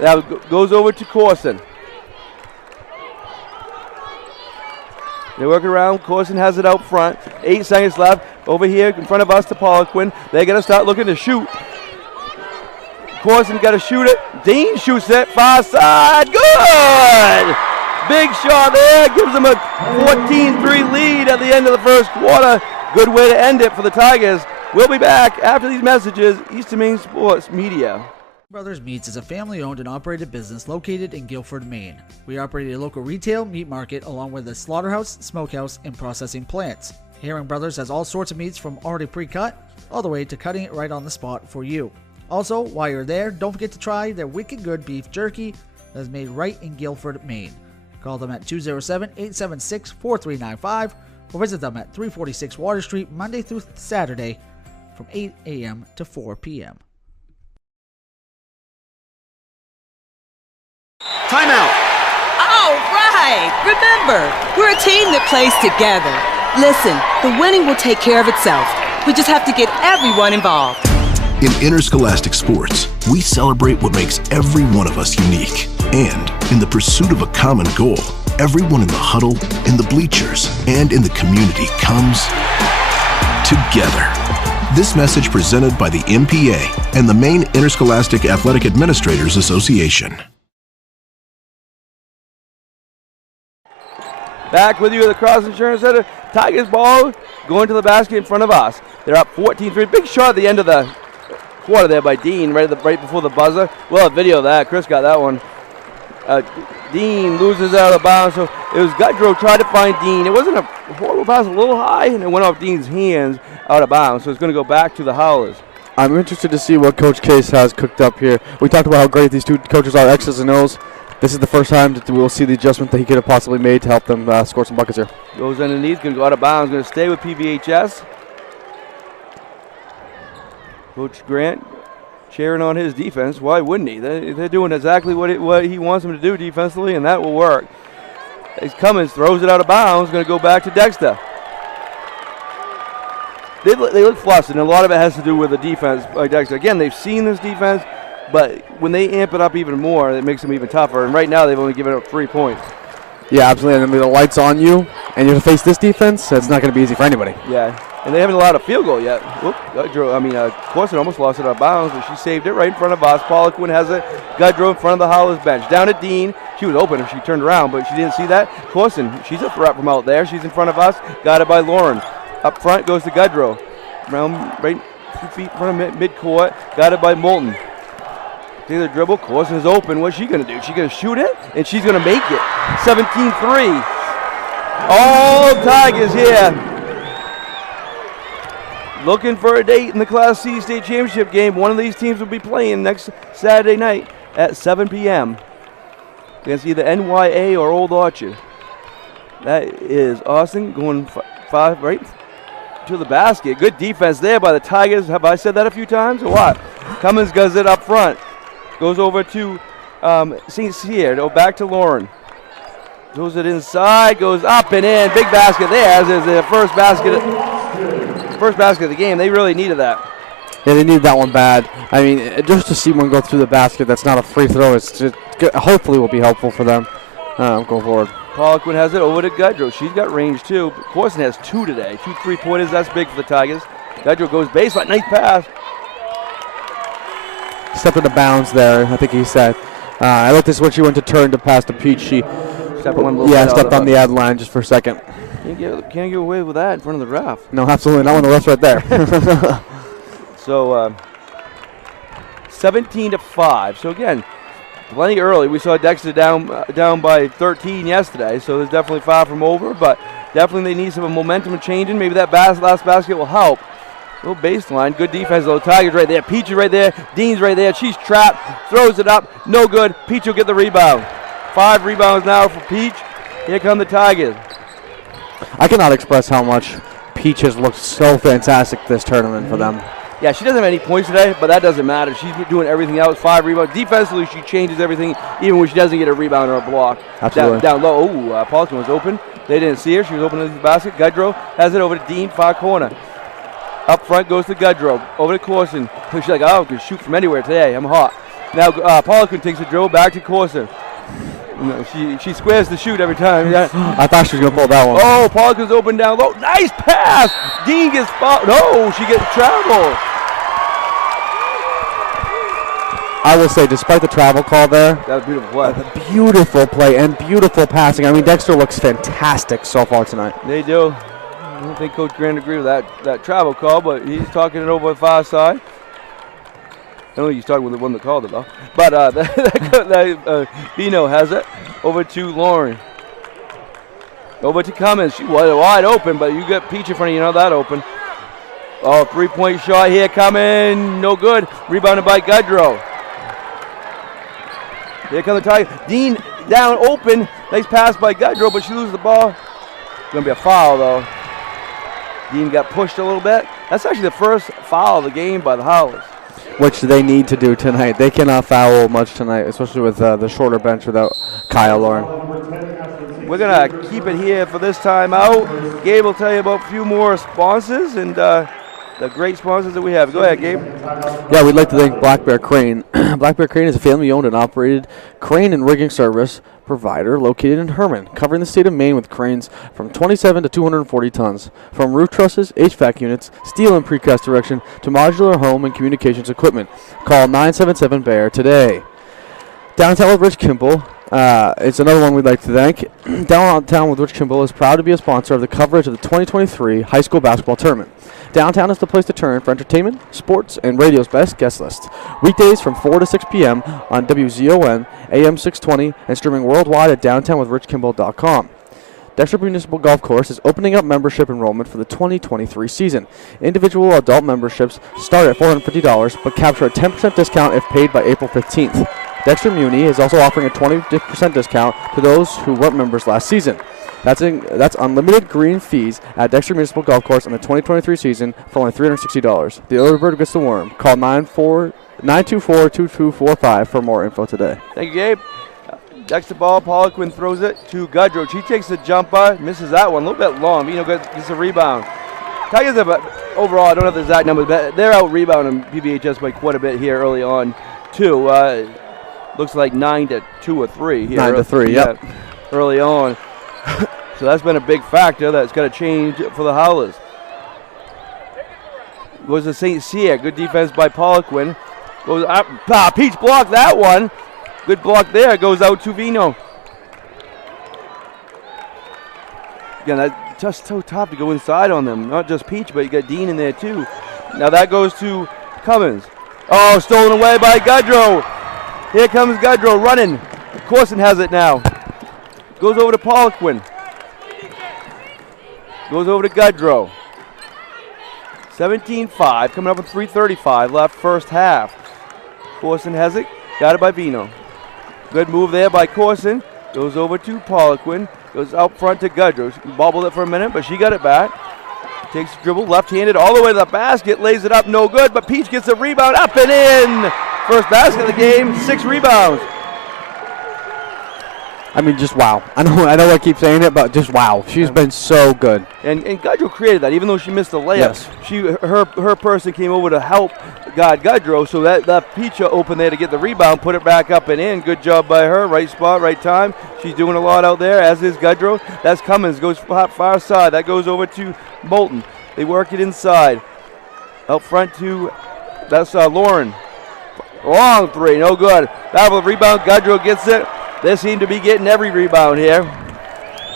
That goes over to Corson. They work around. Corson has it out front. 8 seconds left. Over here in front of us to Poliquin. They're going to start looking to shoot. Corson got to shoot it. Dean shoots it. Far side. Good! Big shot there. Gives them a 14-3 lead at the end of the first quarter. Good way to end it for the Tigers. We'll be back after these messages. Eastern Maine Sports Media. Brothers Meats is a family-owned and operated business located in Guilford, Maine. We operate a local retail meat market along with a slaughterhouse, smokehouse, and processing plants. Herring Brothers has all sorts of meats from already pre-cut all the way to cutting it right on the spot for you. Also, while you're there, don't forget to try their wicked good beef jerky that is made right in Guilford, Maine. Call them at 207-876-4395 or visit them at 346 Water Street Monday through Saturday from 8 a.m. to 4 p.m. Timeout. All right. Remember, we're a team that plays together. Listen, the winning will take care of itself. We just have to get everyone involved. In interscholastic sports, we celebrate what makes every one of us unique. And in the pursuit of a common goal, everyone in the huddle, in the bleachers, and in the community comes together. This message presented by the MPA and the Maine Interscholastic Athletic Administrators Association. Back with you at the Cross Insurance Center. Tigers ball going to the basket in front of us. They're up 14-3. Big shot at the end of the quarter there by Dean right before the buzzer. We'll have video of that. Chris got that one. Dean loses out of bounds. So it was Gudrow tried to find Dean. It wasn't a horrible pass, a little high, and it went off Dean's hands out of bounds. So it's going to go back to the Howlers. I'm interested to see what Coach Case has cooked up here. We talked about how great these two coaches are, X's and O's. This is the first time that we'll see the adjustment that he could have possibly made to help them score some buckets here. Goes underneath, going to go out of bounds, going to stay with PVHS. Coach Grant cheering on his defense. Why wouldn't he? They're doing exactly what he wants them to do defensively, and that will work. As Cummins throws it out of bounds, going to go back to Dexter. They look flustered, and a lot of it has to do with the defense by Dexter. Again, they've seen this defense, but when they amp it up even more, it makes them even tougher. And right now, they've only given up 3 points. Yeah, absolutely. And the light's on you, and you have to face this defense. It's not going to be easy for anybody. Yeah, and they haven't allowed a field goal yet. Corson almost lost it out of bounds, but she saved it right in front of us. Poliquin has it. Gudrow in front of the Howlers bench. Down at Dean. She was open if she turned around, but she didn't see that. Corson, she's a threat from out there. She's in front of us. Got it by Lauren. Up front goes to Gudrow. Around right 2 feet in front of midcourt. Got it by Moulton. Take the dribble. Corson is open. What's she going to do? She's going to shoot it, and she's going to make it. 17-3. All Tigers here. looking for a date in the Class C state championship game. One of these teams will be playing next Saturday night at 7 p.m. against either NYA or Old Orchard. That is Austin going 5 right to the basket. Good defense there by the Tigers. Have I said that a few times or what? Cummins does it up front. Goes over to St. Cyr. Back to Lauren. Throws it inside. Goes up and in. Big basket there. As is the first basket of the game. They really needed that. Yeah, they needed that one bad. I mean, just to see one go through the basket that's not a free throw, it's just hopefully will be helpful for them going forward. Poliquin has it over to Gudrow. She's got range too. Corson has 2 today. 2 3-pointers. That's big for the Tigers. Gudrow goes baseline. Nice pass. Stepped into bounds there, I think he said. I looked this when she went to turn to pass to Peach. She stepped on the ad line just for a second. Can't get away with that in front of the ref. No, absolutely not when the ref's right there. So 17-5. So again, plenty early. We saw Dexter down by 13 yesterday, so it's definitely far from over, but definitely they need some momentum changing. Maybe that last basket will help. Little baseline. Good defense, though. Tigers right there. Peach is right there. Dean's right there. She's trapped. Throws it up. No good. Peach will get the rebound. 5 rebounds now for Peach. Here come the Tigers. I cannot express how much Peach has looked so fantastic this tournament for them. Yeah, she doesn't have any points today, but that doesn't matter. She's doing everything else. 5 rebounds. Defensively, she changes everything, even when she doesn't get a rebound or a block. Absolutely. Down low. Oh, Paulson was open. They didn't see her. She was open to the basket. Gudrow has it over to Dean, far corner. Up front goes to Gudrow. Over to Corson. She's like, oh, I can shoot from anywhere today. I'm hot. Now Poliquin takes a dribble back to Corson. She squares the shoot every time. Yeah. I thought she was going to pull that one. Oh, Poliquin's open down low. Nice pass. Dean gets fouled. No, she gets travel. I will say, despite the travel call there, that was a beautiful play. Beautiful play and beautiful passing. I mean, Dexter looks fantastic so far tonight. They do. I don't think Coach Grant agreed with that travel call, but he's talking it over the far side. I don't think he's talking with the one that called it, though. But Bino has it over to Lauren. Over to Cummins. She was wide open, but you got Peach in front of you, not that open. Oh, 3-point shot here coming. No good. Rebounded by Gudrow. Here comes the Tigers. Dean down open. Nice pass by Gudrow, but she loses the ball. It's going to be a foul, though. Dean got pushed a little bit. That's actually the first foul of the game by the Howlers. Which they need to do tonight. They cannot foul much tonight, especially with the shorter bench without Kyle Lauren. We're going to keep it here for this time out. Gabe will tell you about a few more sponsors and the great sponsors that we have. Go ahead, Gabe. Yeah, we'd like to thank Black Bear Crane. Black Bear Crane is a family-owned and operated crane and rigging service provider located in Herman, covering the state of Maine with cranes from 27 to 240 tons. From roof trusses, HVAC units, steel and precast erection, to modular home and communications equipment. Call 977-BEAR today. Downtown with Rich Kimball. It's another one we'd like to thank. Downtown with Rich Kimball is proud to be a sponsor of the coverage of the 2023 high school basketball tournament. Downtown is the place to turn for entertainment, sports, and radio's best guest list. Weekdays from 4 to 6 p.m. on WZON, AM 620, and streaming worldwide at downtownwithrichkimball.com. Dexter Municipal Golf Course is opening up membership enrollment for the 2023 season. Individual adult memberships start at $450, but capture a 10% discount if paid by April 15th. Dexter Muni is also offering a 20% discount to those who weren't members last season. That's unlimited green fees at Dexter Municipal Golf Course in the 2023 season for only $360. The early bird gets the worm. Call 924-2245 for more info today. Thank you, Gabe. Dexter ball. Poliquin throws it to Gudrow. She takes the jumper, misses that one a little bit long. Vino gets a rebound. Tigers have overall, I don't have the exact numbers, but they're out rebounding PVHS by quite a bit here early on, too. Looks like 9-2 or 3 here. 9-3, yep. Early on. So that's been a big factor that's got to change for the Howlers. Goes to St. Cyr. Good defense by Poliquin. Goes up. Peach blocked that one. Good block there. Goes out to Vino. Again, that's just so tough to go inside on them. Not just Peach, but you got Dean in there too. Now that goes to Cummins. Oh, stolen away by Gudrow. Here comes Gudrow running. Corson has it now. Goes over to Poliquin. Goes over to Gudrow. 17-5, coming up with 3:35 left first half. Corson has it, got it by Vino. Good move there by Corson. Goes over to Poliquin. Goes out front to Gudrow. She bobbled it for a minute, but she got it back. Takes the dribble, left-handed, all the way to the basket. Lays it up, no good, but Peach gets a rebound, up and in. First basket of the game, 6 rebounds. I mean, just wow. I know I keep saying it, but just wow. She's been so good. And Gudrow created that, even though she missed the layup. Yes. Her person came over to help Gudrow, so that Peach open there to get the rebound, put it back up and in. Good job by her. Right spot, right time. She's doing a lot out there, as is Gudrow. That's Cummins, goes far side. That goes over to Moulton. They work it inside. Out front to, that's Lauren. Long three, no good. Battle of the rebound, Gudrow gets it. They seem to be getting every rebound here.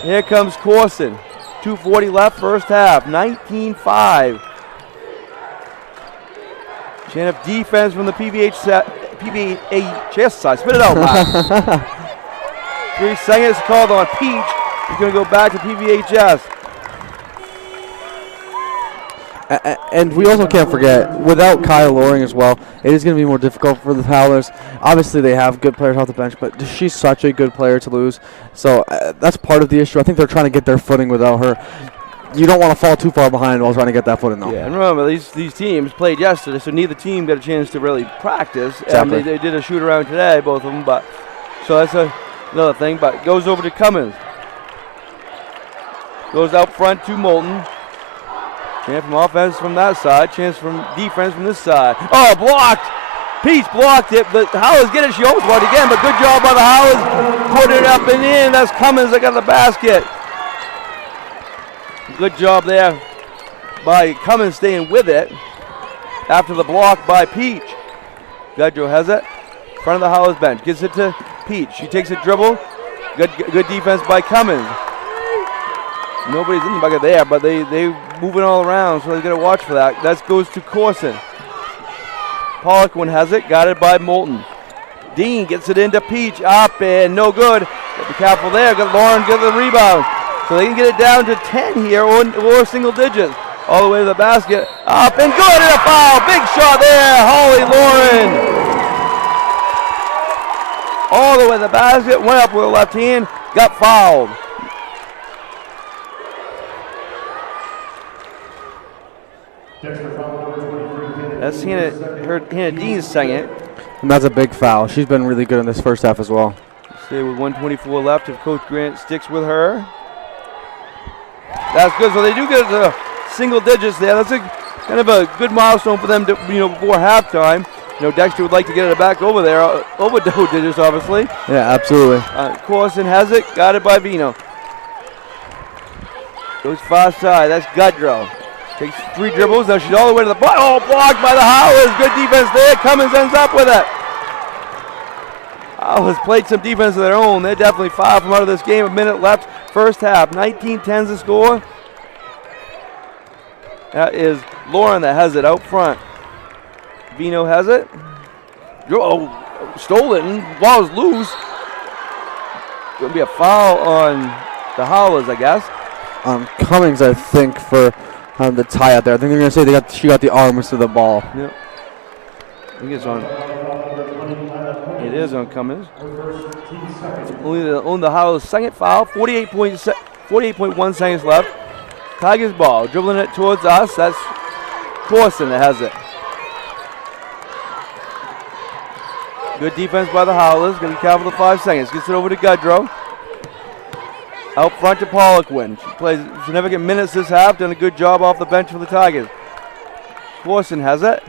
Here comes Corson. 2:40 left, first half, 19-5. Chain of defense from the PVHS side. Spit it out, Matt. 3 seconds called on Peach. He's going to go back to PVHS. And we also can't forget, without Kyle Loring as well, it is going to be more difficult for the Howlers. Obviously, they have good players off the bench, but she's such a good player to lose. So that's part of the issue. I think they're trying to get their footing without her. You don't want to fall too far behind while trying to get that footing, though. Yeah, and remember, these teams played yesterday, so neither team got a chance to really practice. Exactly. They did a shoot-around today, both of them, but so that's another thing. But goes over to Cummins. Goes out front to Moulton. Chance from offense from that side. Chance from defense from this side. Oh, blocked. Peach blocked it, but Howells get it. She almost blocked again, but good job by the Howells. Put it up and in. That's Cummins that got the basket. Good job there by Cummins staying with it after the block by Peach. Gudrow has it. Front of the Howells bench. Gives it to Peach. She takes a dribble. Good defense by Cummins. Nobody's in the bucket there, but they moving all around, so they got to watch for that. That goes to Corson. Poliquin has it, got it by Moulton. Dean gets it into Peach, up and no good. Be careful there. Got Lauren get the rebound, so they can get it down to 10 here or single digits. All the way to the basket, up and good, and a foul. Big shot there, Holly Lauren. All the way to the basket, went up with the left hand, got fouled. That's Hannah Dean's second. And that's a big foul. She's been really good in this first half as well. Stay with 1:24 left if Coach Grant sticks with her. That's good. So they do get to single digits there. That's kind of a good milestone for them to, before halftime. Dexter would like to get it back over there, over double digits, obviously. Yeah, absolutely. Corson has it, got it by Vino. Goes far side. That's Gudrow. Takes 3 dribbles. Now she's all the way to the block. Oh, blocked by the Howells. Good defense there. Cummins ends up with it. Howells played some defense of their own. They're definitely far from out of this game. A minute left. First half. 19-10's the score. That is Lauren that has it out front. Vino has it. Oh, stolen. Ball is loose. Going to be a foul on the Howells, I guess. Cummings, I think, for the tie out there. I think they're going to say she got the arms to the ball. Yep. I think it's on. It is on Cummins. Only the Howells' second foul. 48.1 seconds left. Tigers ball. Dribbling it towards us. That's Corson that has it. Good defense by the Howlers. Going to be careful for 5 seconds. Gets it over to Gudrow. Out front to Poliquin. She plays significant minutes this half. Done a good job off the bench for the Tigers. Corson has it.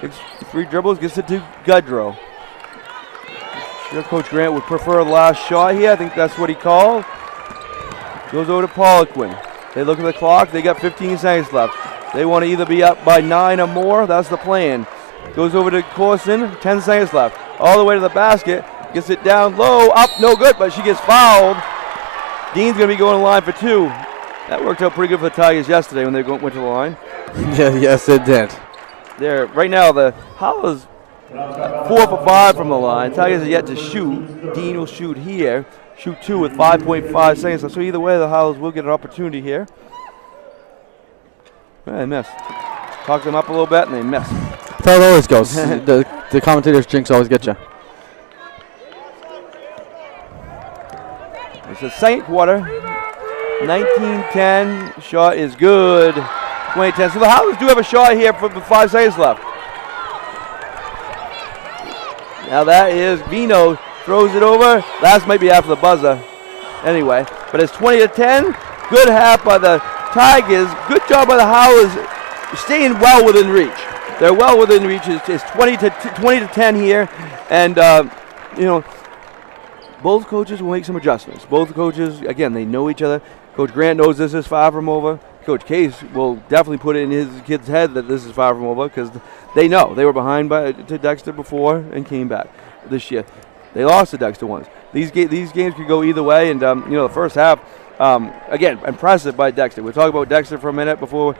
Takes 3 dribbles. Gets it to Gudrow. Sure, Coach Grant would prefer the last shot here. I think that's what he called. Goes over to Poliquin. They look at the clock. They got 15 seconds left. They want to either be up by 9 or more. That's the plan. Goes over to Corson. 10 seconds left. All the way to the basket. Gets it down low. Up, no good, but she gets fouled. Dean's going to be going to the line for 2. That worked out pretty good for the Tigers yesterday when they went to the line. Yeah, yes, it did. There, right now, the Howlers 4 for 5 from the line. Tigers are yet to shoot. Dean will shoot here. Shoot 2 with 5.5 seconds left. So either way, the Howlers will get an opportunity here. They missed. talk them up a little bit, and they miss. That's how it always goes. the commentators' jinx always get you. It's the second quarter. 19-10. Shot is good. 20-10. So the Howlers do have a shot here for 5 seconds left. Now that is Vino throws it over. Last might be after the buzzer. Anyway, but it's 20-10. Good half by the Tigers. Good job by the Howlers staying well within reach. They're well within reach. It's 20-10 here, and both coaches will make some adjustments. Both coaches, again, they know each other. Coach Grant knows this is far from over. Coach Case will definitely put it in his kid's head that this is far from over because they know they were behind to Dexter before and came back this year. They lost to Dexter once. These games could go either way, and the first half, again, impressive by Dexter. We'll talk about Dexter for a minute before,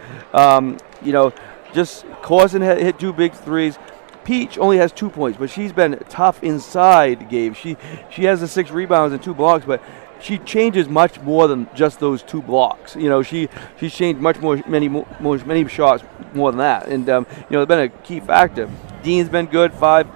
just Corson hit 2 big threes. Peach only has 2 points, but she's been tough inside games. She has the 6 rebounds and 2 blocks, but she changes much more than just those 2 blocks. she's changed many shots more than that, and it's been a key factor. Dean's been good, 5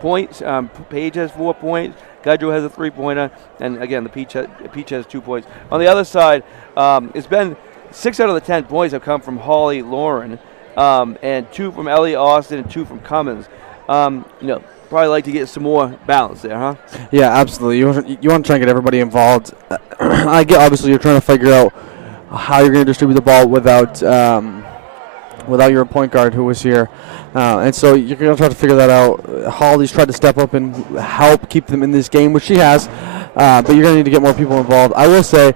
points. Paige has 4 points. Gudrow has a 3-pointer, and again, the Peach has 2 points. On the other side, it's been 6 out of the 10 points have come from Holly Lauren, and 2 from Ellie Austin and 2 from Cummins. Probably like to get some more balance there, huh? Yeah, absolutely. You want to try and get everybody involved. I get obviously you're trying to figure out how you're going to distribute the ball without your point guard who was here, and so you're going to try to figure that out. Holly's tried to step up and help keep them in this game, which she has, but you're going to need to get more people involved. I will say,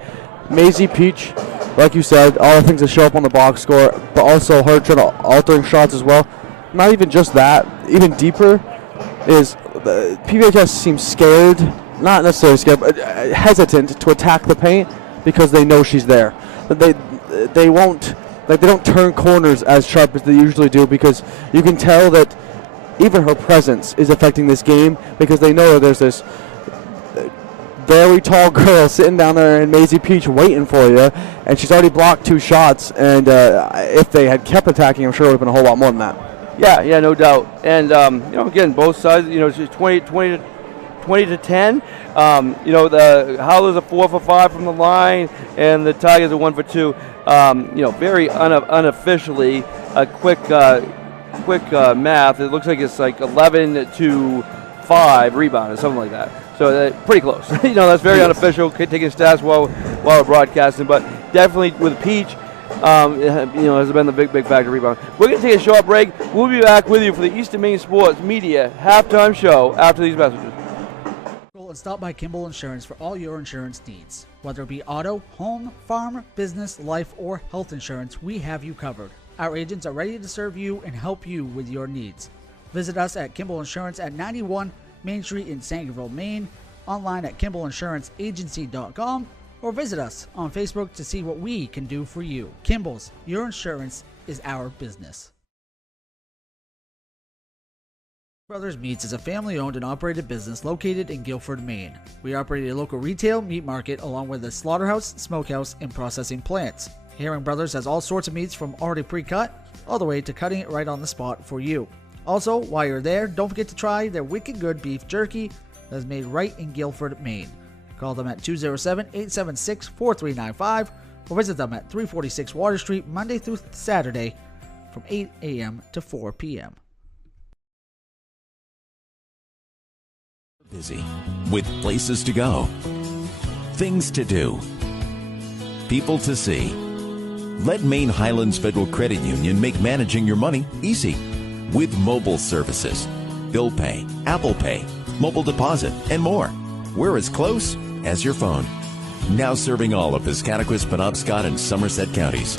Maisie Peach, like you said, all the things that show up on the box score, but also her trying to altering shots as well. Not even just that, even deeper is PVHS seems scared, not necessarily scared, but hesitant to attack the paint because they know she's there. But they won't, they don't turn corners as sharp as they usually do because you can tell that even her presence is affecting this game because they know there's this very tall girl sitting down there in Maisie Peach waiting for you, and she's already blocked 2 shots, and if they had kept attacking, I'm sure it would have been a whole lot more than that. Yeah, no doubt. And, again, both sides, it's just 20 to 10. The Howlers are 4 for 5 from the line, and the Tigers are 1 for 2. Very unofficially, a quick math. It looks like it's like 11 to 5 rebounds, something like that. So pretty close. That's very unofficial, taking stats while we're broadcasting. But definitely with Peach, has been the big factor rebound. We're going to take a short break. We'll be back with you for the Eastern Maine Sports Media halftime show after these messages. And stop by Kimball Insurance for all your insurance needs. Whether it be auto, home, farm, business, life, or health insurance, we have you covered. Our agents are ready to serve you and help you with your needs. Visit us at Kimball Insurance at 91 Main Street in Sangerville, Maine, online at KimballInsuranceAgency.com, or visit us on Facebook to see what we can do for you. Kimball's, your insurance is our business. Brothers Meats is a family-owned and operated business located in Guilford, Maine. We operate a local retail meat market along with a slaughterhouse, smokehouse, and processing plants. Herring Brothers has all sorts of meats from already pre-cut all the way to cutting it right on the spot for you. Also, while you're there, don't forget to try their wicked good beef jerky that is made right in Guilford, Maine. Call them at 207-876-4395 or visit them at 346 Water Street Monday through Saturday from 8 a.m. to 4 p.m. Busy with places to go, things to do, people to see. Let Maine Highlands Federal Credit Union make managing your money easy with mobile services, bill pay, Apple Pay, mobile deposit, and more. We're as close as your phone. Now serving all of Piscataquis, Penobscot, and Somerset counties.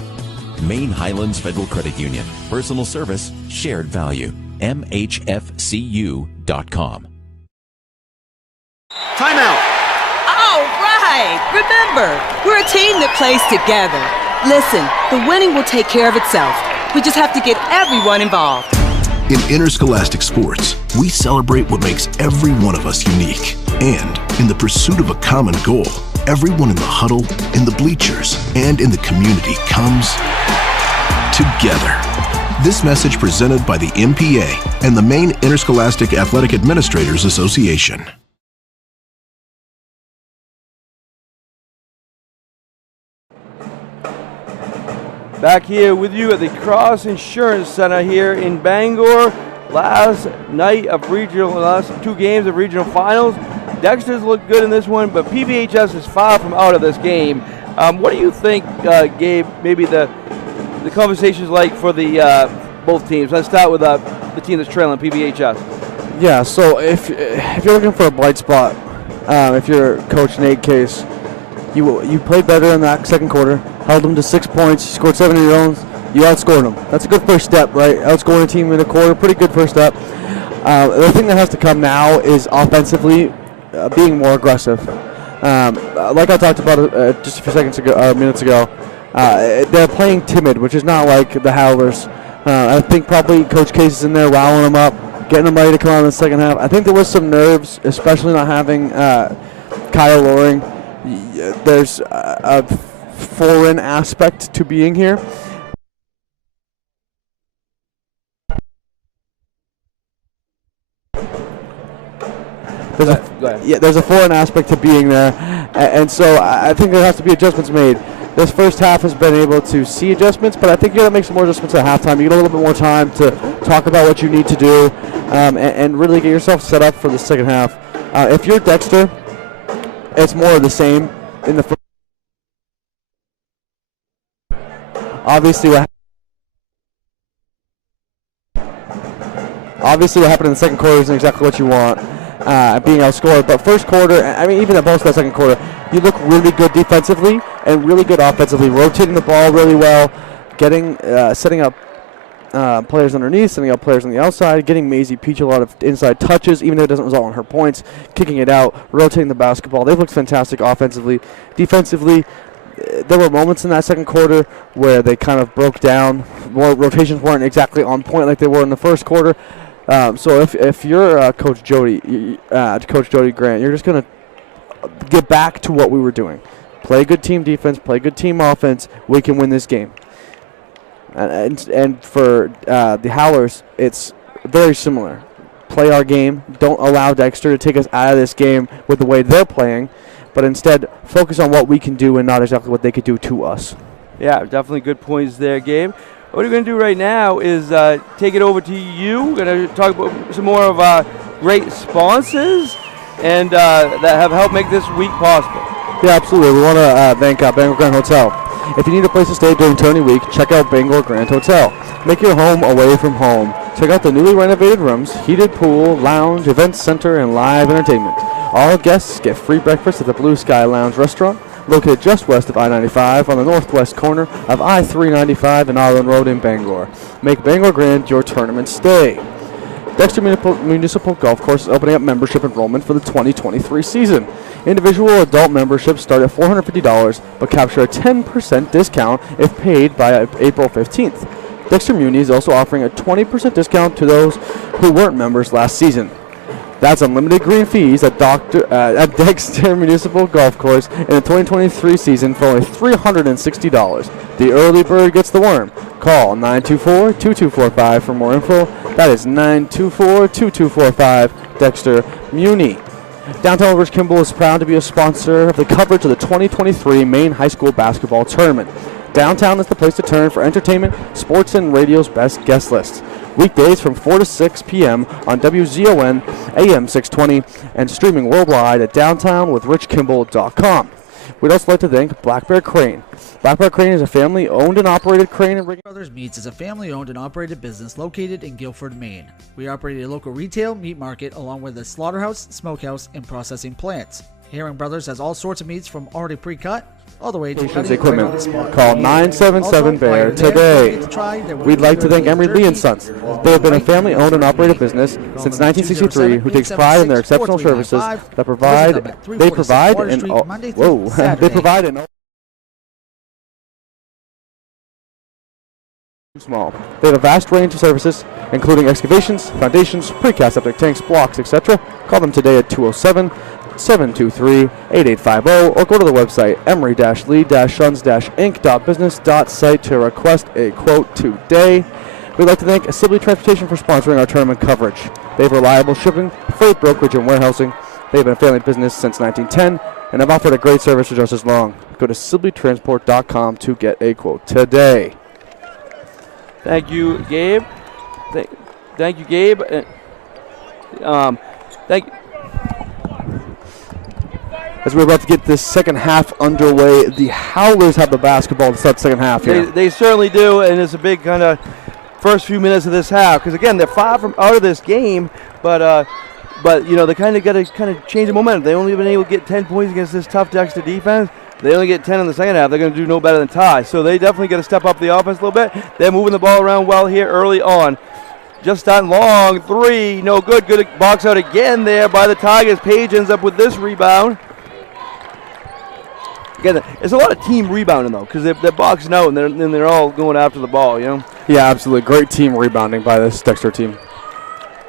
Maine Highlands Federal Credit Union. Personal service, shared value. MHFCU.com. Timeout. All right. Remember, we're a team that plays together. Listen, the winning will take care of itself. We just have to get everyone involved. In interscholastic sports, we celebrate what makes every one of us unique. And in the pursuit of a common goal, everyone in the huddle, in the bleachers, and in the community comes together. This message presented by the MPA and the Maine Interscholastic Athletic Administrators Association. Back here with you at the Cross Insurance Center here in Bangor. Last 2 games of regional finals. Dexter's looked good in this one, but PVHS is far from out of this game. What do you think, Gabe, maybe the conversation's like for the both teams? Let's start with the team that's trailing, PVHS. Yeah, so if you're looking for a bright spot, if you're Coach Nate Case, you played better in that second quarter, held them to 6 points, you scored 7 of your own, you outscored them. That's a good first step, right? Outscoring a team in a quarter, pretty good first step. The thing that has to come now is offensively being more aggressive. Like I talked about just a few minutes ago, they're playing timid, which is not like the Howlers. I think probably Coach Case is in there wowing them up, getting them ready to come out in the second half. I think there was some nerves, especially not having Kyle Loring. There's a foreign aspect to being here. There's a foreign aspect to being there, and so I think there has to be adjustments made. This first half has been able to see adjustments, but I think you got to make some more adjustments at halftime. You get a little bit more time to talk about what you need to do, and really get yourself set up for the second half. If you're Dexter, it's more of the same in the first. Obviously, what happened in the second quarter isn't exactly what you want. Being outscored, but first quarter, I mean, even at most of that second quarter, you look really good defensively and really good offensively, rotating the ball really well, setting up players underneath, setting up players on the outside, getting Maisie Peach a lot of inside touches, even though it doesn't result in her points, kicking it out, rotating the basketball. They've looked fantastic offensively. Defensively, there were moments in that second quarter where they kind of broke down. More rotations weren't exactly on point like they were in the first quarter. So if you're Coach Jody Grant, you're just going to get back to what we were doing. Play good team defense, play good team offense. We can win this game. And for the Howlers, it's very similar. Play our game. Don't allow Dexter to take us out of this game with the way they're playing, but instead focus on what we can do and not exactly what they could do to us. Yeah, definitely good points there, Gabe. What we're going to do right now is take it over to you. We're going to talk about some more of our great sponsors and that have helped make this week possible. Yeah, absolutely. We want to thank Bangor Grand Hotel. If you need a place to stay during Tony Week, check out Bangor Grand Hotel. Make your home away from home. Check out the newly renovated rooms, heated pool, lounge, event center, and live entertainment. All guests get free breakfast at the Blue Sky Lounge restaurant, located just west of I-95 on the northwest corner of I-395 and Island Road in Bangor. Make Bangor Grand your tournament stay. Dexter Municipal Golf Course is opening up membership enrollment for the 2023 season. Individual adult memberships start at $450, but capture a 10% discount if paid by April 15th. Dexter Muni is also offering a 20% discount to those who weren't members last season. That's unlimited green fees at Dexter Municipal Golf Course in the 2023 season for only $360. The early bird gets the worm. Call 924-2245 for more info. That is 924-2245, Dexter Muni. Downtown Rich Kimball is proud to be a sponsor of the coverage of the 2023 Maine High School Basketball Tournament. Downtown is the place to turn for entertainment, sports, and radio's best guest lists. Weekdays from 4 to 6 p.m. on WZON AM 620 and streaming worldwide at downtownwithrichkimball.com. We'd also like to thank Black Bear Crane. Black Bear Crane is a family-owned and operated crane and rigging. Brothers Meats is a family-owned and operated business located in Guilford, Maine. We operate a local retail meat market along with a slaughterhouse, smokehouse, and processing plants. Herring Brothers has all sorts of meats from already pre-cut all the way to cutting equipment. right on the spot. Call 977-BEAR today. We'd like to thank Emery Lee & Sons. They have been a family-owned and operated business since 1963 who takes pride in their exceptional services that provide small. They have a vast range of services, including excavations, foundations, precast septic tanks, blocks, etc. Call them today at 207-723-8850 or go to the website emery-lee-sons-inc.business.site to request a quote today. We'd like to thank Sibley Transportation for sponsoring our tournament coverage. They have reliable shipping, freight brokerage, and warehousing. They've been a family business since 1910 and have offered a great service for just as long. Go to SibleyTransport.com to get a quote today. Thank you, Gabe. Thank you, Gabe. As we're about to get this second half underway, the Howlers have the basketball to start the second half here. They certainly do, and it's a big kind of first few minutes of this half because again they're far from out of this game, but you know they kind of got to change the momentum. They only been able to get 10 points against this tough Dexter defense. They only get 10 in the second half. They're going to do no better than tie. So they definitely got to step up the offense a little bit. They're moving the ball around well here early on. Just starting long three, no good. Good box out again there by the Tigers. Page ends up with this rebound. Again, it's a lot of team rebounding though, because they're boxing out and they're all going after the ball, you know. Yeah, absolutely. Great team rebounding by this Dexter team.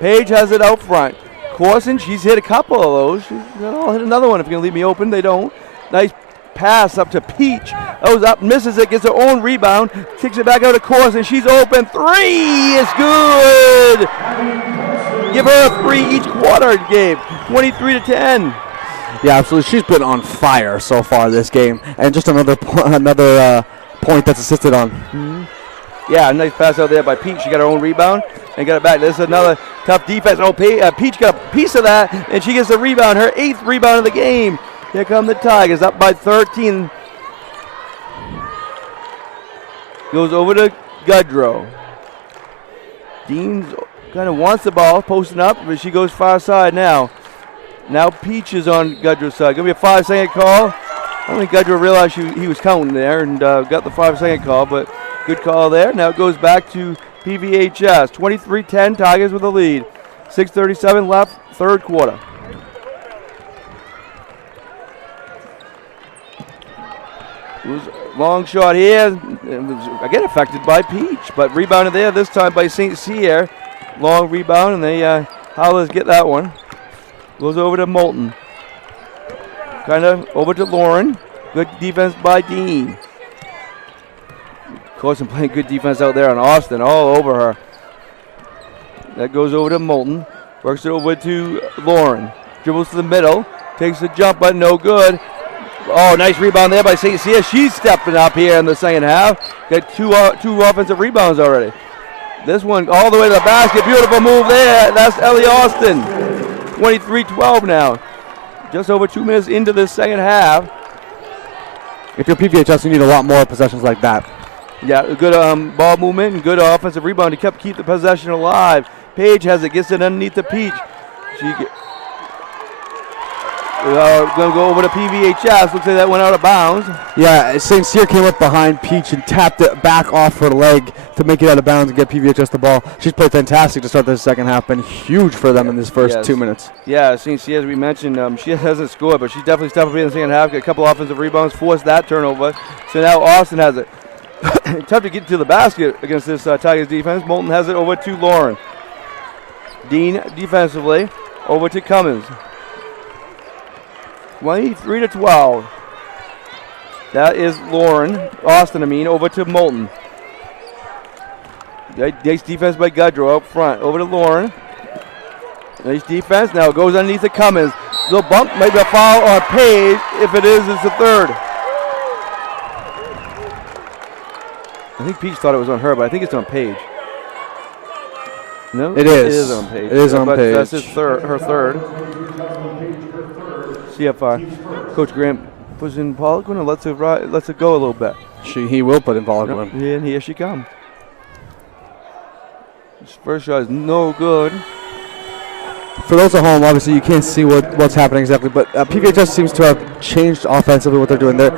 Page has it out front. Corson, she's hit a couple of those. I'll hit another one if you're going to leave me open. They don't. Nice pass up to Peach. Goes up, misses it, gets her own rebound, kicks it back out to Corson. She's open. Three is good. Give her a 3 each quarter, Gabe. 23-10. Yeah, absolutely. She's been on fire so far this game, and just another point that's assisted on. Mm-hmm. Yeah, a nice pass out there by Peach. She got her own rebound and got it back. This is another tough defense. Oh, Peach got a piece of that, and she gets the rebound, her 8th rebound of the game. Here come the Tigers, up by 13. Goes over to Goodrow. Dean kind of wants the ball, posting up, but she goes far side now. Now Peach is on Goodrow's side. Going to be a 5-second call. I don't think Goodrow realized he was counting there and got the 5-second call, but good call there. Now it goes back to PVHS. 23-10, Tigers with the lead. 6:37 left, third quarter. It was a long shot here. It was, again, affected by Peach, but rebounded there this time by St. Cyr. Long rebound, and they Howlers get that one. Goes over to Moulton. Kind of over to Lauren. Good defense by Dean. Corson playing good defense out there on Austin, all over her. That goes over to Moulton. Works it over to Lauren. Dribbles to the middle. Takes the jump, but no good. Oh, nice rebound there by St. Cyr. She's stepping up here in the second half. Got two offensive rebounds already. This one all the way to the basket. Beautiful move there. That's Ellie Austin. 23-12 now. Just over 2 minutes into this second half. If you're PVHS, you need a lot more possessions like that. Yeah, good ball movement and good offensive rebound to keep the possession alive. Page has it, gets it underneath the Peach. She going to go over to PVHS. Looks like that went out of bounds. Yeah, St. Cyr came up behind Peach and tapped it back off her leg to make it out of bounds and get PVHS the ball. She's played fantastic to start this second half. Been huge for them in this first 2 minutes. Yeah, St. Cyr, as we mentioned, she hasn't scored, but she definitely stepped up in the second half. Got a couple offensive rebounds, forced that turnover. So now Austin has it. Tough to get to the basket against this Tigers defense. Moulton has it over to Lauren. Dean defensively over to Cummins. 23-12. That is Austin, over to Moulton. Nice defense by Goodrow up front. Over to Lauren. Nice defense. Now it goes underneath the Cummins. Little bump, maybe a foul on Page. If it is, it's the third. I think Peach thought it was on her, but I think it's on Page. No, it is. It is on Page. It is on Page. That's her third. See if Coach Graham puts in Poliquin and lets it go a little bit. He will put in Poliquin. And here she comes. This first shot is no good. For those at home, obviously you can't see what's happening exactly, but PVHS seems to have changed offensively what they're doing. They're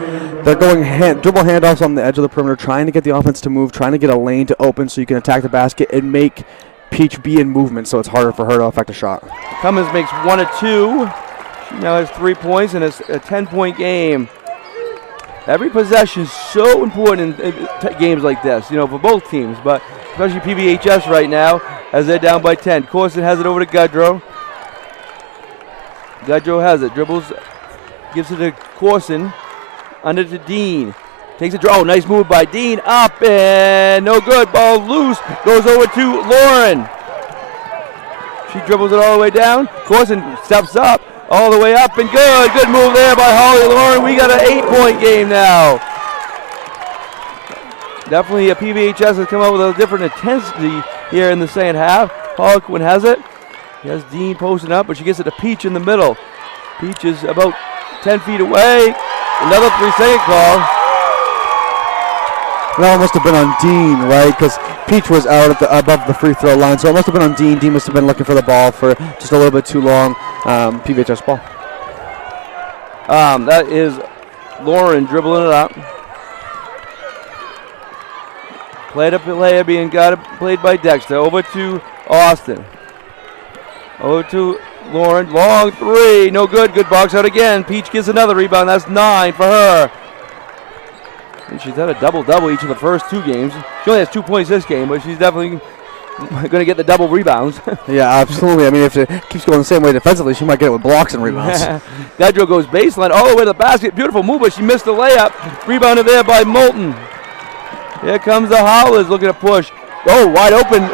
going dribble handoffs on the edge of the perimeter, trying to get the offense to move, trying to get a lane to open so you can attack the basket and make Peach be in movement so it's harder for her to affect a shot. Cummins makes 1 of 2. She now has 3 points, and it's a 10-point game. Every possession is so important in games like this, for both teams, but especially PVHS right now as they're down by 10. Corson has it over to Goodrow. Goodrow has it, dribbles, gives it to Corson, under to Dean. Takes a draw. Oh, nice move by Dean. Up and no good. Ball loose. Goes over to Lauren. She dribbles it all the way down. Corson steps up all the way up and good. Good move there by Holly Lauren. We got an 8-point game now. Definitely a PVHS has come up with a different intensity here in the second half. Harlequin has it. He has Dean posting up, but she gets it to Peach in the middle. Peach is about 10 feet away. Another 3-second call. That must have been on Dean, right? Because Peach was out at above the free throw line, so it must have been on Dean. Dean must have been looking for the ball for just a little bit too long. PVHS ball. That is Lauren dribbling it up. Played up at Leia, being played by Dexter. Over to Austin. Over to Lauren. Long three. No good. Good box out again. Peach gets another rebound. That's 9 for her. And she's had a double-double each of the first 2 games. She only has 2 points this game, but she's definitely going to get the double rebounds. Yeah, absolutely. I mean, if it keeps going the same way defensively, she might get it with blocks and rebounds. Gaudreau goes baseline all the way to the basket. Beautiful move, but she missed the layup. Rebounded there by Moulton. Here comes the Howlers looking to push. Oh, wide open.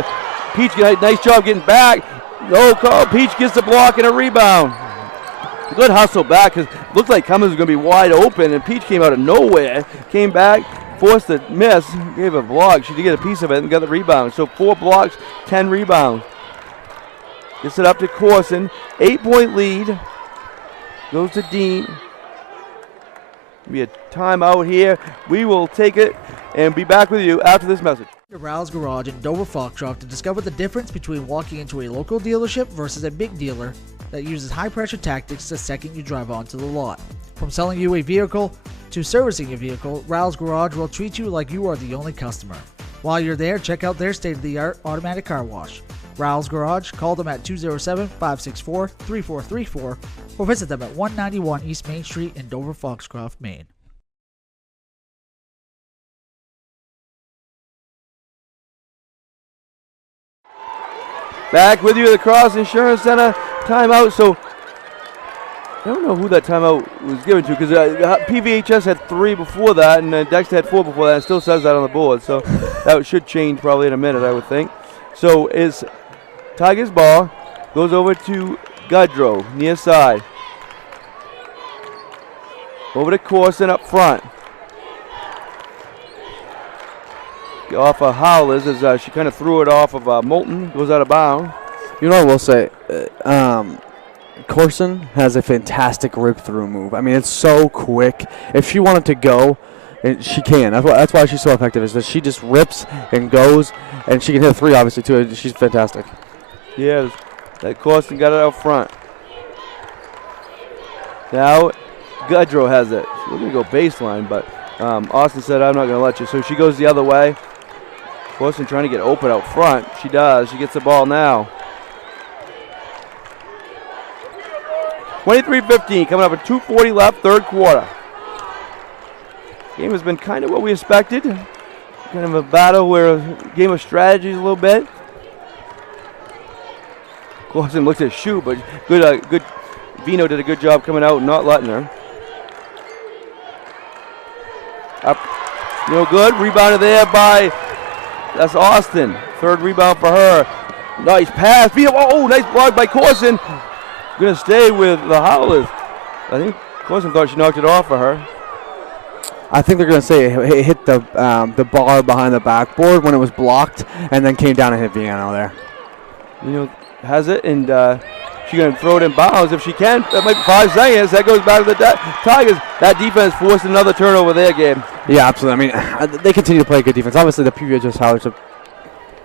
Peach, nice job getting back. No call. Peach gets the block and a rebound. Good hustle back because it looked like Cummins was going to be wide open, and Peach came out of nowhere. Came back, forced the miss, gave a block. She did get a piece of it and got the rebound. So 4 blocks, 10 rebounds. Gets it up to Corson. 8-point lead. Goes to Dean. Be a timeout here. We will take it and be back with you after this message. Rouse Garage in Dover Foxtrot to discover the difference between walking into a local dealership versus a big dealer that uses high-pressure tactics the second you drive onto the lot. From selling you a vehicle to servicing your vehicle, Rouse Garage will treat you like you are the only customer. While you're there, check out their state-of-the-art automatic car wash. Rouse Garage, call them at 207-564-3434 or visit them at 191 East Main Street in Dover Foxcroft, Maine. Back with you at the Cross Insurance Center. Timeout. So I don't know who that timeout was given to because PVHS had 3 before that and Dexter had 4 before that. It still says that on the board. So that should change probably in a minute, I would think. So it's Tigers ball. Goes over to Gaudreau, near side. Over to Corson up front. Off of Howlers as she kind of threw it off of Moulton. Goes out of bounds. You know what I will say? Corson has a fantastic rip-through move. I mean, it's so quick. If she wanted to go, she can. That's why she's so effective, is that she just rips and goes, and she can hit a 3, obviously, too. She's fantastic. Yeah, that Corson got it out front. Now, Gaudreau has it. She's going to go baseline, but Austin said, I'm not going to let you. So she goes the other way. Corson trying to get open out front. She does. She gets the ball now. 23-15, coming up with 2:40 left, third quarter. Game has been kind of what we expected. Kind of a battle where a game of strategies a little bit. Corson looked at shoot, but good. Vino did a good job coming out and not letting her. Up, no good. Rebounded there by, that's Austin. Third rebound for her. Nice pass. Vino, oh, nice block by Corson. Going to stay with the Howlers. I think Corson thought she knocked it off for her. I think they're going to say it hit the bar behind the backboard when it was blocked and then came down and hit Viano there. You know, has it, and she's going to throw it in bounds if she can. That might be 5 seconds. That goes back to the Tigers. That defense forced another turnover there, Gabe. Yeah, absolutely. I mean, they continue to play good defense. Obviously, the PVHS Howlers have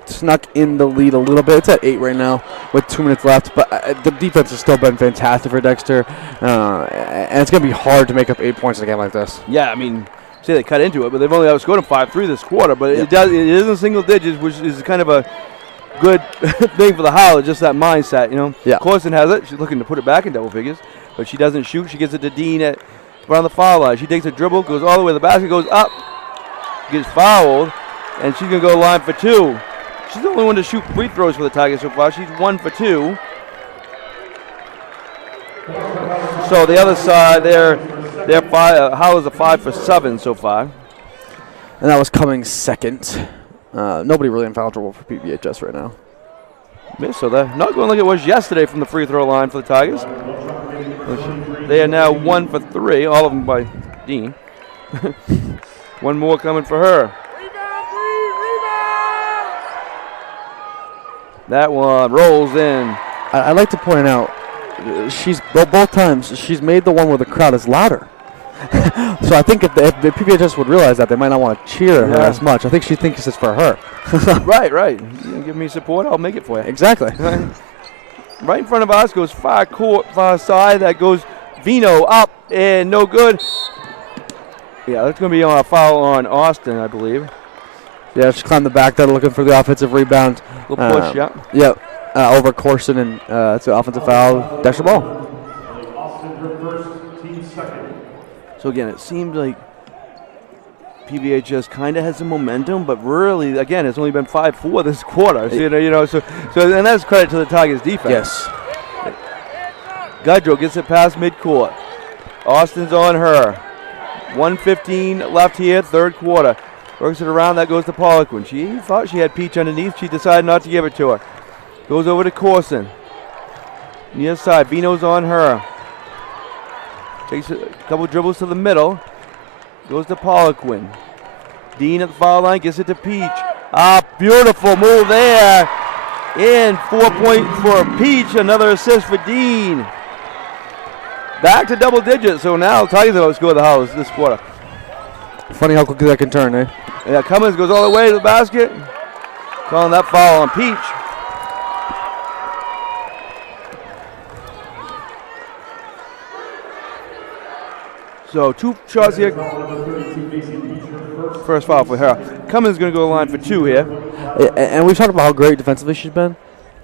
snuck in the lead a little bit. It's at 8 right now with 2 minutes left, but the defense has still been fantastic for Dexter, and it's going to be hard to make up 8 points in a game like this. Yeah, I mean, say they cut into it, but they've only outscored them 5-3 this quarter, but it is in single digits, which is kind of a good thing for the Howlers, just that mindset, you know. Yeah. Corson has it. She's looking to put it back in double figures, but she doesn't shoot. She gets it to Dean at around the foul line. She takes a dribble, goes all the way to the basket, goes up, gets fouled, and she's going to go line for 2. She's the only one to shoot free throws for the Tigers so far. She's 1 for 2. So the other side, Howlers are 5 for 7 so far. and that was Cummings second. Nobody really in foul trouble for PVHS right now. So they're not going like it was yesterday from the free throw line for the Tigers. They are now 1 for 3, all of them by Dean. One more coming for her. That one rolls in. I'd like to point out, both times she's made the one where the crowd is louder. So I think if the PVHS would realize that, they might not want to cheer her as much. I think she thinks it's for her. Right. You give me support, I'll make it for you. Exactly. Right in front of us goes far court, far side. That goes Vino up and no good. Yeah, that's going to be on a foul on Austin, I believe. Yeah, she climbed the back there looking for the offensive rebound. Little push, yeah. Yep, over Corson, and it's an offensive foul. Dexter ball. So again, it seems like PVHS kind of has some momentum, but really, again, it's only been 5-4 this quarter. So, and that's credit to the Tigers' defense. Yes. Gudrow gets it past midcourt. Austin's on her. 1:15 left here, third quarter. Works it around, that goes to Poliquin. She thought she had Peach underneath. She decided not to give it to her. Goes over to Corson. Near side, Vino's on her. Takes a couple dribbles to the middle. Goes to Poliquin. Dean at the foul line, gets it to Peach. Beautiful move there. And 4 points for Peach, another assist for Dean. Back to double digits, so now Tigers are going to score the house this quarter. Funny how quickly that can turn, eh? Yeah, Cummins goes all the way to the basket. Calling that foul on Peach. So 2 shots here. First foul for her. Cummins going to go to the line for 2 here. And we've talked about how great defensively she's been.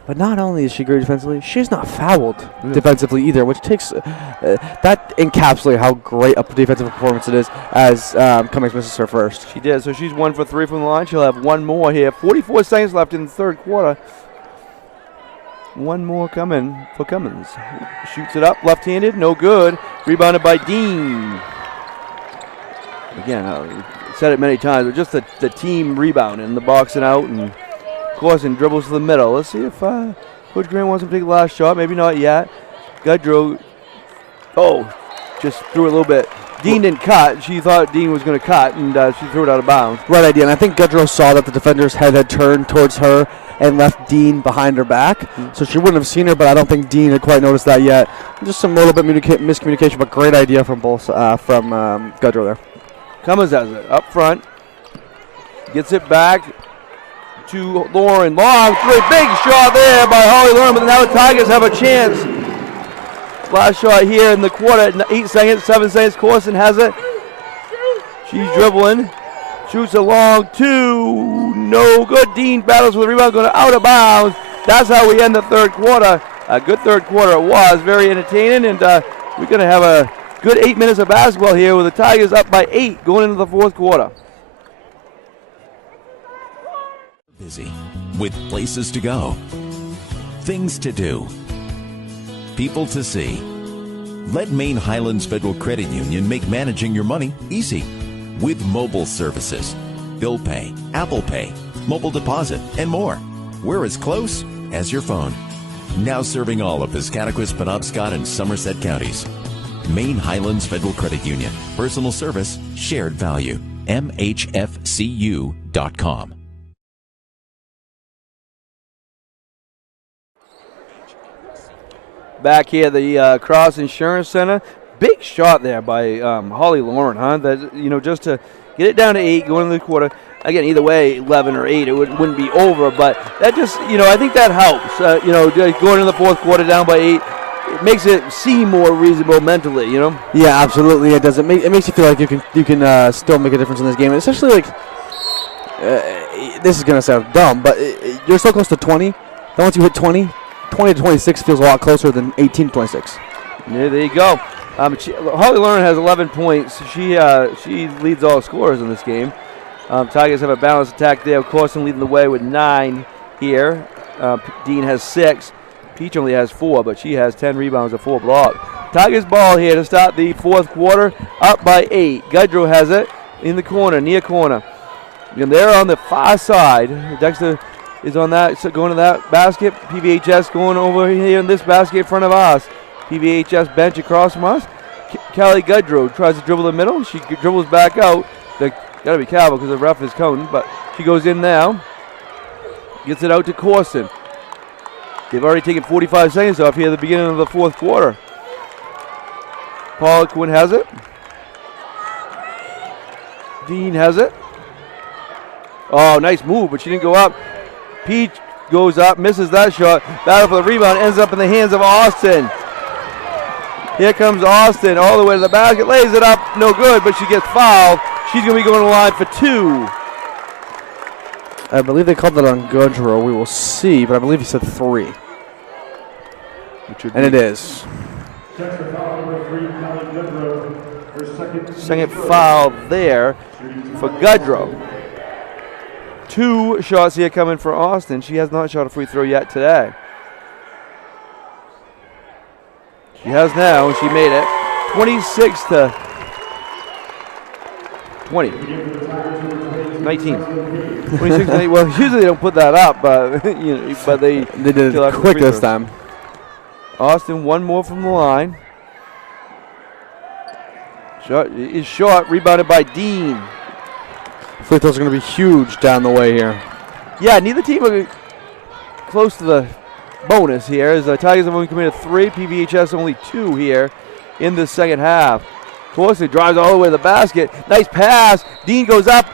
But not only is she great defensively, she's not fouled defensively either, which takes that encapsulates how great a defensive performance it is as Cummings misses her first. She did, so she's 1 for 3 from the line. She'll have one more here. 44 seconds left in the third quarter. One more coming for Cummins. Shoots it up, left-handed, no good. Rebounded by Dean. Again, I said it many times, but just the team rebounding, the boxing out, and Corson dribbles to the middle. Let's see if Coach Grant wants to take the last shot. Maybe not yet. Gudrow, just threw it a little bit. Dean didn't cut. She thought Dean was going to cut, and she threw it out of bounds. Right idea, and I think Gudrow saw that the defender's head had turned towards her and left Dean behind her back, so she wouldn't have seen her, but I don't think Dean had quite noticed that yet. Just some little bit miscommunication, but great idea from both from Gudrow there. Cummins has it up front. Gets it back to Lauren. Long three, big shot there by Holly Lauren, but now the Tigers have a chance. Last shot here in the quarter, 8 seconds, 7 seconds. Corson has it. She's dribbling. Shoots a long 2. No good. Dean battles with the rebound, going out of bounds. That's how we end the third quarter. A good third quarter it was. Very entertaining, and we're going to have a good 8 minutes of basketball here with the Tigers up by 8 going into the fourth quarter. Busy with places to go, things to do, people to see. Let Maine Highlands Federal Credit Union make managing your money easy with mobile services, bill pay, Apple Pay, mobile deposit, and more. We're as close as your phone. Now serving all of Piscataquis, Penobscot, and Somerset counties. Maine Highlands Federal Credit Union. Personal service, shared value. MHFCU.com. Back here at the Cross Insurance Center. Big shot there by Holly Lauren, huh? That, just to get it down to 8 going into the quarter. Again, either way, 11 or 8, it wouldn't be over. But that just, I think that helps. Going into the fourth quarter down by 8, it makes it seem more reasonable mentally, Yeah, absolutely. It does. It makes you feel like you can still make a difference in this game, and especially like this is gonna sound dumb, but you're so close to 20. Then once you hit 20 to 26 feels a lot closer than 18 to 26. Yeah, there you go. Holly Lauren has 11 points. She leads all scorers in this game. Tigers have a balanced attack there. Corson leading the way with 9 here. Dean has 6. Peach only has 4, but she has 10 rebounds and 4 blocks. Tigers ball here to start the fourth quarter, up by 8. Gudrow has it in the corner, near corner. And they're on the far side. Dexter is on that, so going to that basket. PVHS going over here in this basket in front of us. PVHS bench across from us. Callie Gudrow tries to dribble the middle. She dribbles back out. They got to be careful because the ref is counting, but she goes in now. Gets it out to Corson. They've already taken 45 seconds off here at the beginning of the fourth quarter. Paula Quinn has it. Dean has it. Oh, nice move, but she didn't go up. Peach goes up, misses that shot. Battle for the rebound, ends up in the hands of Austin. Here comes Austin all the way to the basket, lays it up, no good, but she gets fouled. She's going to be going to the line for 2. I believe they called that on Gudrow. We will see, but I believe he said 3. And it is. Second foul there for Gudrow. 2 shots here coming for Austin. She has not shot a free throw yet today. She has now, and she made it 26 to 20. 19. 26 to 8. Well, usually they don't put that up, but but they did it quick this time. Austin, one more from the line. Shot is short, rebounded by Dean. Free throws are going to be huge down the way here. Yeah, neither team are close to the bonus here, as the Tigers have only committed 3, PVHS only 2 here in the second half. Corson drives all the way to the basket. Nice pass. Dean goes up.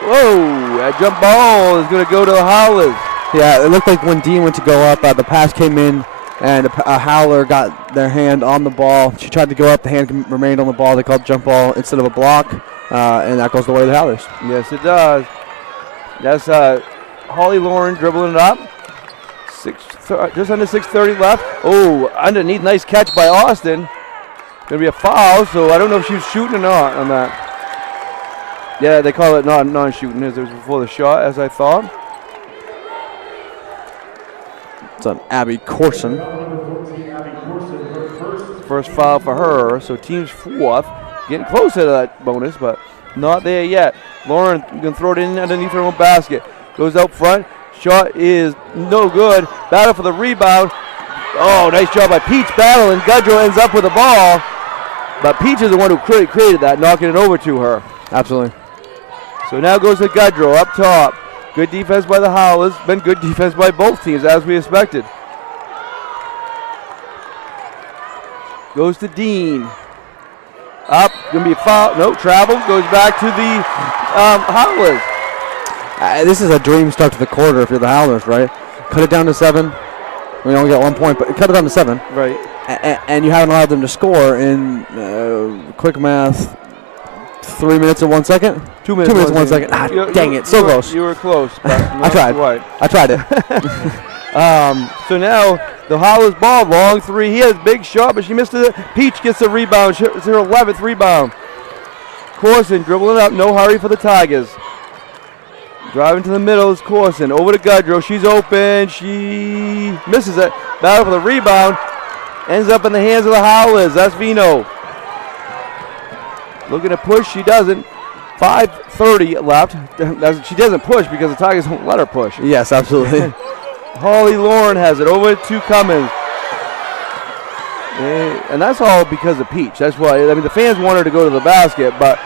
Whoa, that jump ball is going to go to the Howlers. Yeah, it looked like when Dean went to go up, the pass came in, and a Howler got their hand on the ball. She tried to go up. The hand remained on the ball. They called jump ball instead of a block, and that goes the way of the Howlers. Yes, it does. That's Holly Lauren dribbling it up. Just under 6:30 left. Oh, underneath, nice catch by Austin. Going to be a foul, so I don't know if she was shooting or not on that. Yeah, they call it non-shooting, as it was before the shot, as I thought. It's on Abby Corson. First foul for her, so team's 4th. Getting closer to that bonus, but not there yet. Lauren going to throw it in underneath her own basket. Goes out front. Shot is no good. Battle for the rebound. Oh, nice job by Peach battling. Gudrow ends up with the ball. But Peach is the one who created that, knocking it over to her. Absolutely. So now goes to Gudrow up top. Good defense by the Howlers. Been good defense by both teams, as we expected. Goes to Dean. Up. Going to be a foul. No, travel. Goes back to the Howlers. This is a dream start to the quarter if you're the Howlers, right? Cut it down to 7. We only got 1 point, but cut it down to 7. Right. And you haven't allowed them to score in quick math. 3 minutes and 1 second? 2 minutes. 2 minutes and 1 second. Dang it, so close. You were close. I tried. Right. I tried it. So now the Howlers ball, long 3. He has big shot, but she missed it. Peach gets the rebound. It's her 11th rebound. Corson dribbling up, no hurry for the Tigers. Driving to the middle is Corson. Over to Gudrow. She's open. She misses it. Battle for the rebound. Ends up in the hands of the Howlers. That's Vino. Looking to push. She doesn't. 5:30 left. She doesn't push because the Tigers won't let her push. Yes, absolutely. Holly Lauren has it. Over to Cummins. And that's all because of Peach. That's why. I mean, the fans want her to go to the basket, but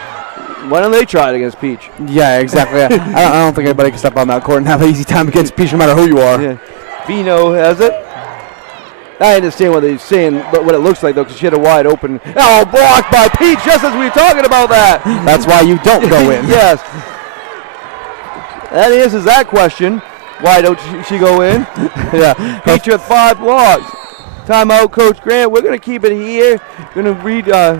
why don't they try it against Peach? Yeah, exactly. I don't think anybody can step on that court and have an easy time against Peach no matter who you are. Yeah. Vino has it. I understand what they're saying, but what it looks like, though, because she had a wide open. Oh, blocked by Peach, just as we were talking about that. That's why you don't go in. Yes. That answers that question. Why don't she go in? Yeah. Peach with 5 blocks. Timeout, Coach Grant. We're going to keep it here. Going to read a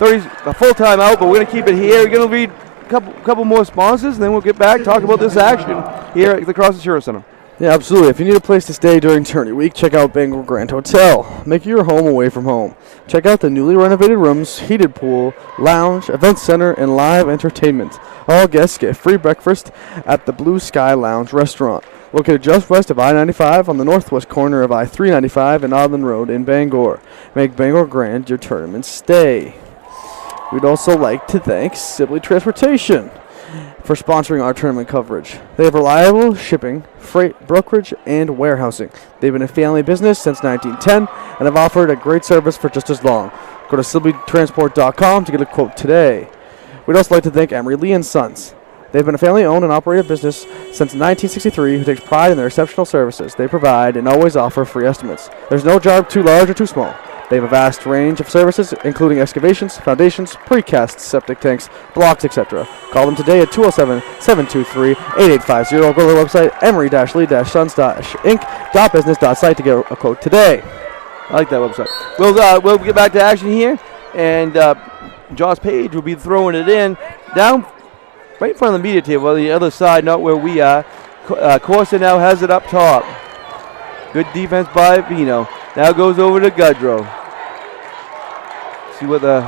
full timeout, but we're going to keep it here. We're going to read a couple more sponsors, and then we'll get back, talk about this action here at the Cross Insurance Center. Yeah, absolutely. If you need a place to stay during tourney week, check out Bangor Grand Hotel. Make your home away from home. Check out the newly renovated rooms, heated pool, lounge, event center, and live entertainment. All guests get free breakfast at the Blue Sky Lounge restaurant, located just west of I-95 on the northwest corner of I-395 and Odland Road in Bangor. Make Bangor Grand your tournament stay. We'd also like to thank Sibley Transportation. for sponsoring our tournament coverage. They have reliable shipping, freight, brokerage, and warehousing. They've been a family business since 1910 and have offered a great service for just as long. Go to SibleyTransport.com to get a quote today. We'd also like to thank Emery Lee & Sons. They've been a family-owned and operated business since 1963 who takes pride in their exceptional services. They provide and always offer free estimates. There's no job too large or too small. They have a vast range of services, including excavations, foundations, precasts, septic tanks, blocks, etc. Call them today at 207-723-8850 or go to their website, emery-lee-sons.inc.business.site to get a quote today. I like that website. We'll get back to action here, and Josh Page will be throwing it in down right in front of the media table on the other side, not where we are. Corsa now has it up top. Good defense by Vino. Now goes over to Gudrow. See what the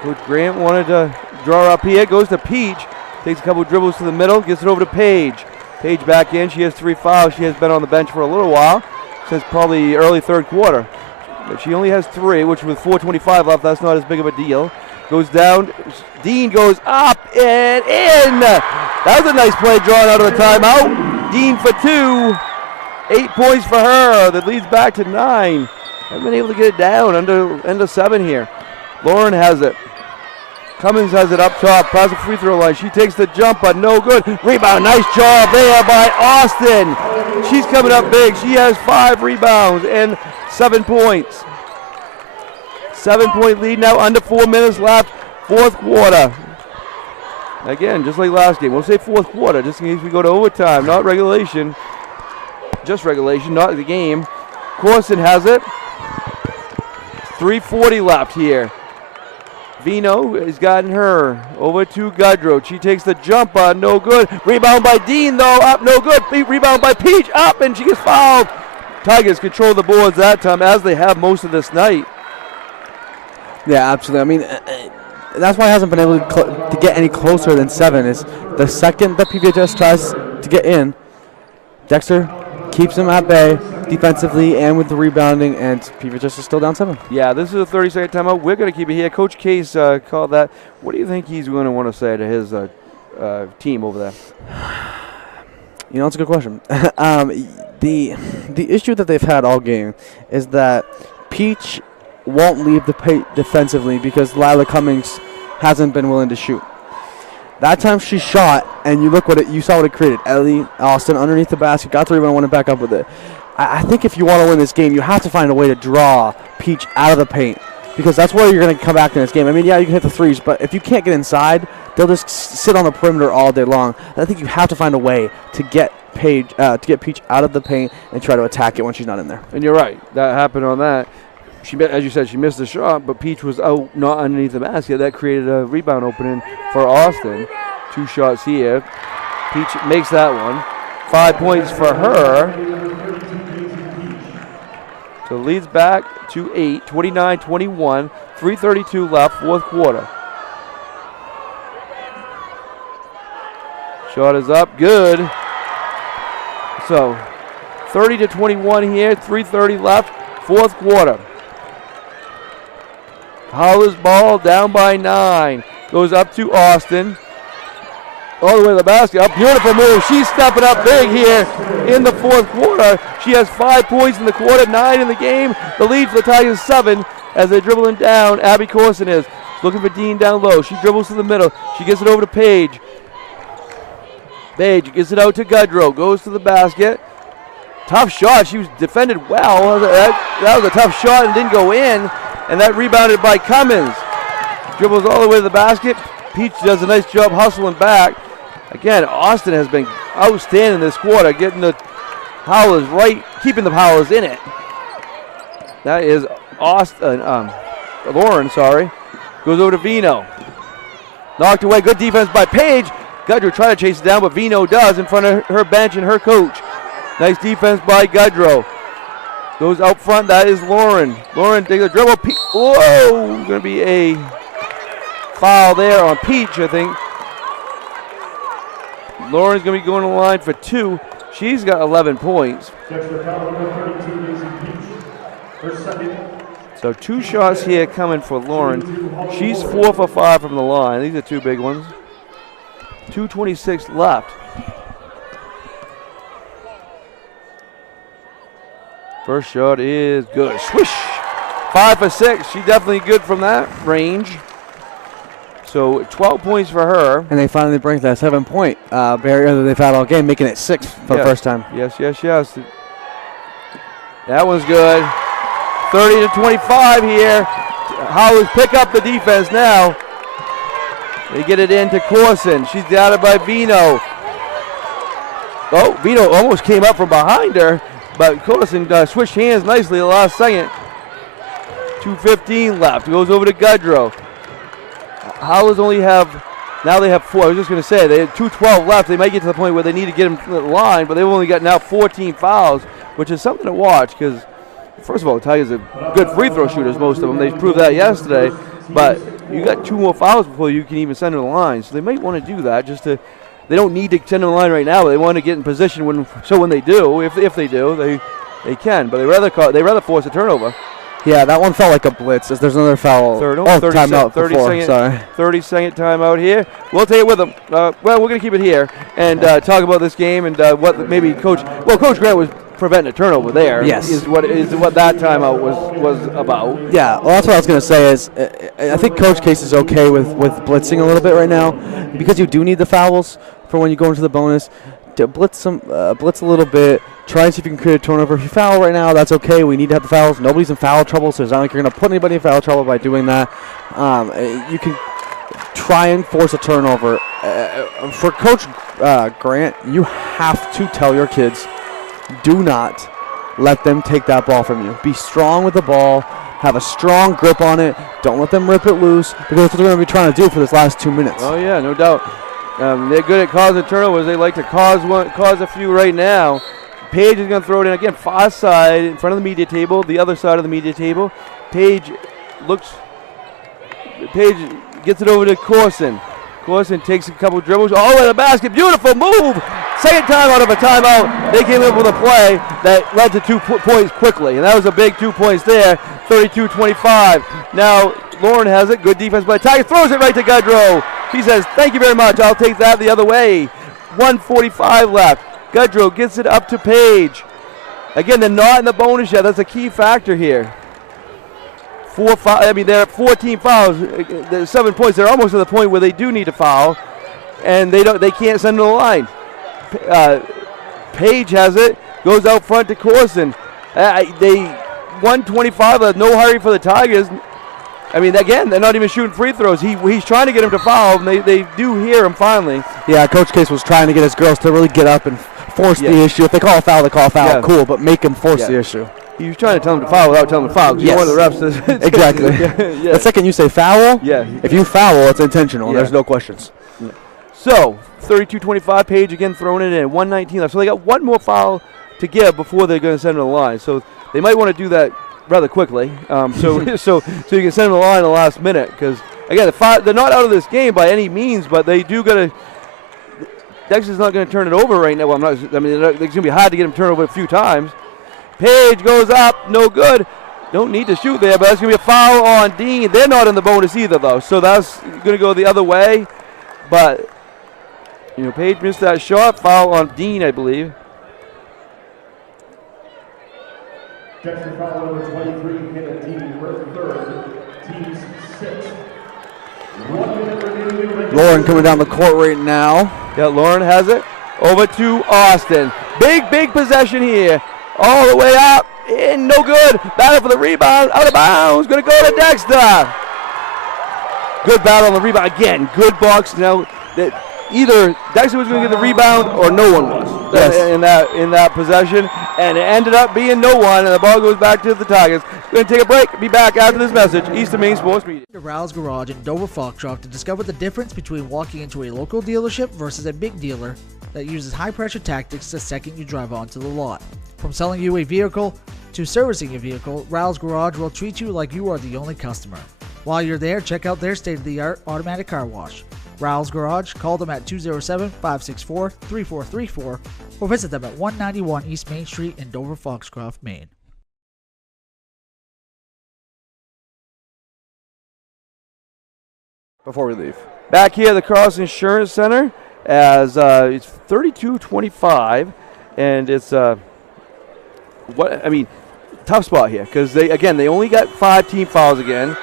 Coach Grant wanted to draw up here. Goes to Peach. Takes a couple dribbles to the middle. Gets it over to Page. Page back in. She has 3 fouls. She has been on the bench for a little while, since probably early third quarter. But she only has 3, which with 4:25 left, that's not as big of a deal. Goes down. Dean goes up and in. That was a nice play drawn out of the timeout. Dean for 2. 8 points for her. That leads back to 9. Haven't been able to get it down under 7 here. Lauren has it. Cummins has it up top. Past the free throw line. She takes the jump, but no good. Rebound. Nice job there by Austin. She's coming up big. She has 5 rebounds and 7 points. 7-point lead now, under 4 minutes left. Fourth quarter. Again, just like last game. We'll say fourth quarter, just in case we go to overtime. Not regulation. Just regulation, not the game. Corson has it. 3:40 left here. Vino has gotten her over to Gudrow. She takes the jumper, no good. Rebound by Dean, though, up, no good. Rebound by Peach, up, and she gets fouled. Tigers control the boards that time, as they have most of this night. Yeah, absolutely. I mean, that's why it hasn't been able to get any closer than 7. Is the second that PVHS tries to get in, Dexter keeps them at bay defensively and with the rebounding, and PVHS is still down 7. Yeah, this is a 30-second timeout. We're going to keep it here. Coach Case called that. What do you think he's going to want to say to his team over there? You know, it's a good question. The issue that they've had all game is that Peach won't leave the paint defensively because Lila Cummings hasn't been willing to shoot. That time she shot, and you saw what it created. Ellie Austin underneath the basket, got the rebound, went back up with it. I think if you want to win this game, you have to find a way to draw Peach out of the paint, because that's where you're going to come back in this game. I mean, yeah, you can hit the threes, but if you can't get inside, they'll just sit on the perimeter all day long. I think you have to find a way to get Peach out of the paint and try to attack it when she's not in there. And you're right. That happened on that. She, as you said, she missed the shot, but Peach was out, not underneath the basket. That created a rebound opening for Austin. 2 shots here. Peach makes that one. 5 points for her. So leads back to 8, 29-21, 3:32 left, fourth quarter. Shot is up, good. So 30-21 here, 3:30 left, fourth quarter. Howler's ball down by 9. Goes up to Austin. All the way to the basket. A beautiful move. She's stepping up big here in the fourth quarter. She has 5 points in the quarter, 9 in the game. The lead for the Tigers 7 as they're dribbling down. Abby Corson is looking for Dean down low. She dribbles to the middle. She gets it over to Paige. Paige gets it out to Gudrow. Goes to the basket. Tough shot. She was defended well. That was a tough shot and didn't go in. And that rebounded by Cummins. Dribbles all the way to the basket. Peach does a nice job hustling back. Again, Austin has been outstanding this quarter, getting the Howlers right, keeping the Howlers in it. That is Lauren, sorry. Goes over to Vino. Knocked away, good defense by Paige. Gudrow trying to chase it down, but Vino does in front of her bench and her coach. Nice defense by Gudrow. Goes out front, that is Lauren. Lauren takes a dribble. Whoa, going to be a foul there on Peach, I think. Lauren's going to be going to the line for 2. She's got 11 points. So 2 shots here coming for Lauren. She's 4 for 5 from the line. These are 2 big ones. 2:26 left. First shot is good. Swish! 5 for 6. She's definitely good from that range. So 12 points for her. And they finally break that 7-point barrier that they've had all game, making it 6 for the first time. Yes. That one's good. 30-25 here. Howells pick up the defense now. They get it into Corson. She's guarded by Vino. Oh, Vino almost came up from behind her, but Corson switched hands nicely at the last second. 2:15 left. Goes over to Goodrow. Howells only now they have 4. I was just going to say, they have 2:12 left. They might get to the point where they need to get them to the line, but they've only got now 14 fouls, which is something to watch because, first of all, the Tigers are good free throw shooters, most of them. They proved that yesterday, but you got 2 more fouls before you can even send them to the line. So they might want to do that they don't need to send them to the line right now, but they want to get in position when they do, if they do, they can. But they rather force a turnover. Yeah, that one felt like a blitz. As there's another foul. 30 timeout. 30-second timeout here. We'll take it with them. Well, we're going to keep it here and talk about this game and what maybe Coach Grant was preventing a turnover there. Yes. Is what that timeout was about. Yeah, well, that's what I was going to say is I think Coach Case is okay with blitzing a little bit right now because you do need the fouls for when you go into the bonus. To blitz a little bit. Try and see if you can create a turnover. If you foul right now, that's okay. We need to have the fouls. Nobody's in foul trouble, so it's not like you're going to put anybody in foul trouble by doing that. You can try and force a turnover. For Coach Grant, you have to tell your kids, do not let them take that ball from you. Be strong with the ball. Have a strong grip on it. Don't let them rip it loose because that's what they're going to be trying to do for this last 2 minutes. Oh, yeah, no doubt. They're good at causing turnovers. They like to cause a few right now. Paige is going to throw it in again, far side, in front of the media table, the other side of the media table. Paige gets it over to Corson. Corson takes a couple dribbles. Oh, and a basket. Beautiful move. Second time out of a timeout. They came up with a play that led to 2 points quickly, and that was a big 2 points there, 32-25. Now, Lauren has it. Good defense by Tiger. Throws it right to Goodrow. She says, thank you very much. I'll take that the other way. 1:45 left. Goodrow gets it up to Paige. Again, they're not in the bonus yet. That's a key factor here. They're at 14 fouls. There's 7 points. They're almost to the point where they do need to foul, and they can't send them to the line. Paige has it. Goes out front to Corson. 1:25 left. No hurry for the Tigers. I mean, again, they're not even shooting free throws. He's trying to get him to foul, and they do hear him finally. Yeah, Coach Case was trying to get his girls to really get up and force the issue. If they call a foul, they call a foul. Yeah. Cool, but make them force the issue. He was trying to tell them to foul without telling them to foul. Yes. One of the refs says exactly. The second you say foul, if you foul, it's intentional. There's no questions. Yeah. So, 32-25, Paige again throwing it in. 1:19 left. So they got one more foul to give before they're going to send them to the line. So they might want to do that rather quickly. So you can send them to the line in the last minute. Because, again, they're not out of this game by any means, but they do got to. Dexter's not going to turn it over right now. Well, it's going to be hard to get him to turn over a few times. Paige goes up, no good. Don't need to shoot there, but that's going to be a foul on Dean. They're not in the bonus either, though, so that's going to go the other way. But, Paige missed that shot. Foul on Dean, I believe. Dexter foul number 23, hit a team third, teams 6. 1 minute remaining. Lauren coming down the court right now. Yeah, Lauren has it. Over to Austin. Big possession here. All the way up, in, no good. Battle for the rebound, out of bounds. Going to go to Dexter. Good battle on the rebound. Again, good box. Now, either Dexter was going to get the rebound or no one was in that possession. And it ended up being no one, and the ball goes back to the Tigers. Going to take a break. Be back after this message. Eastern Maine Sports Media. To Ral's Garage in Dover Foxcroft to discover the difference between walking into a local dealership versus a big dealer that uses high-pressure tactics the second you drive onto the lot. From selling you a vehicle to servicing a vehicle, Ral's Garage will treat you like you are the only customer. While you're there, check out their state-of-the-art automatic car wash. Ral's Garage, call them at 207-564-3434 or visit them at 191 East Main Street in Dover Foxcroft, Maine. Before we leave. Back here at the Cross Insurance Center, as it's 32-25, and it's tough spot here because they only got 5 team fouls again,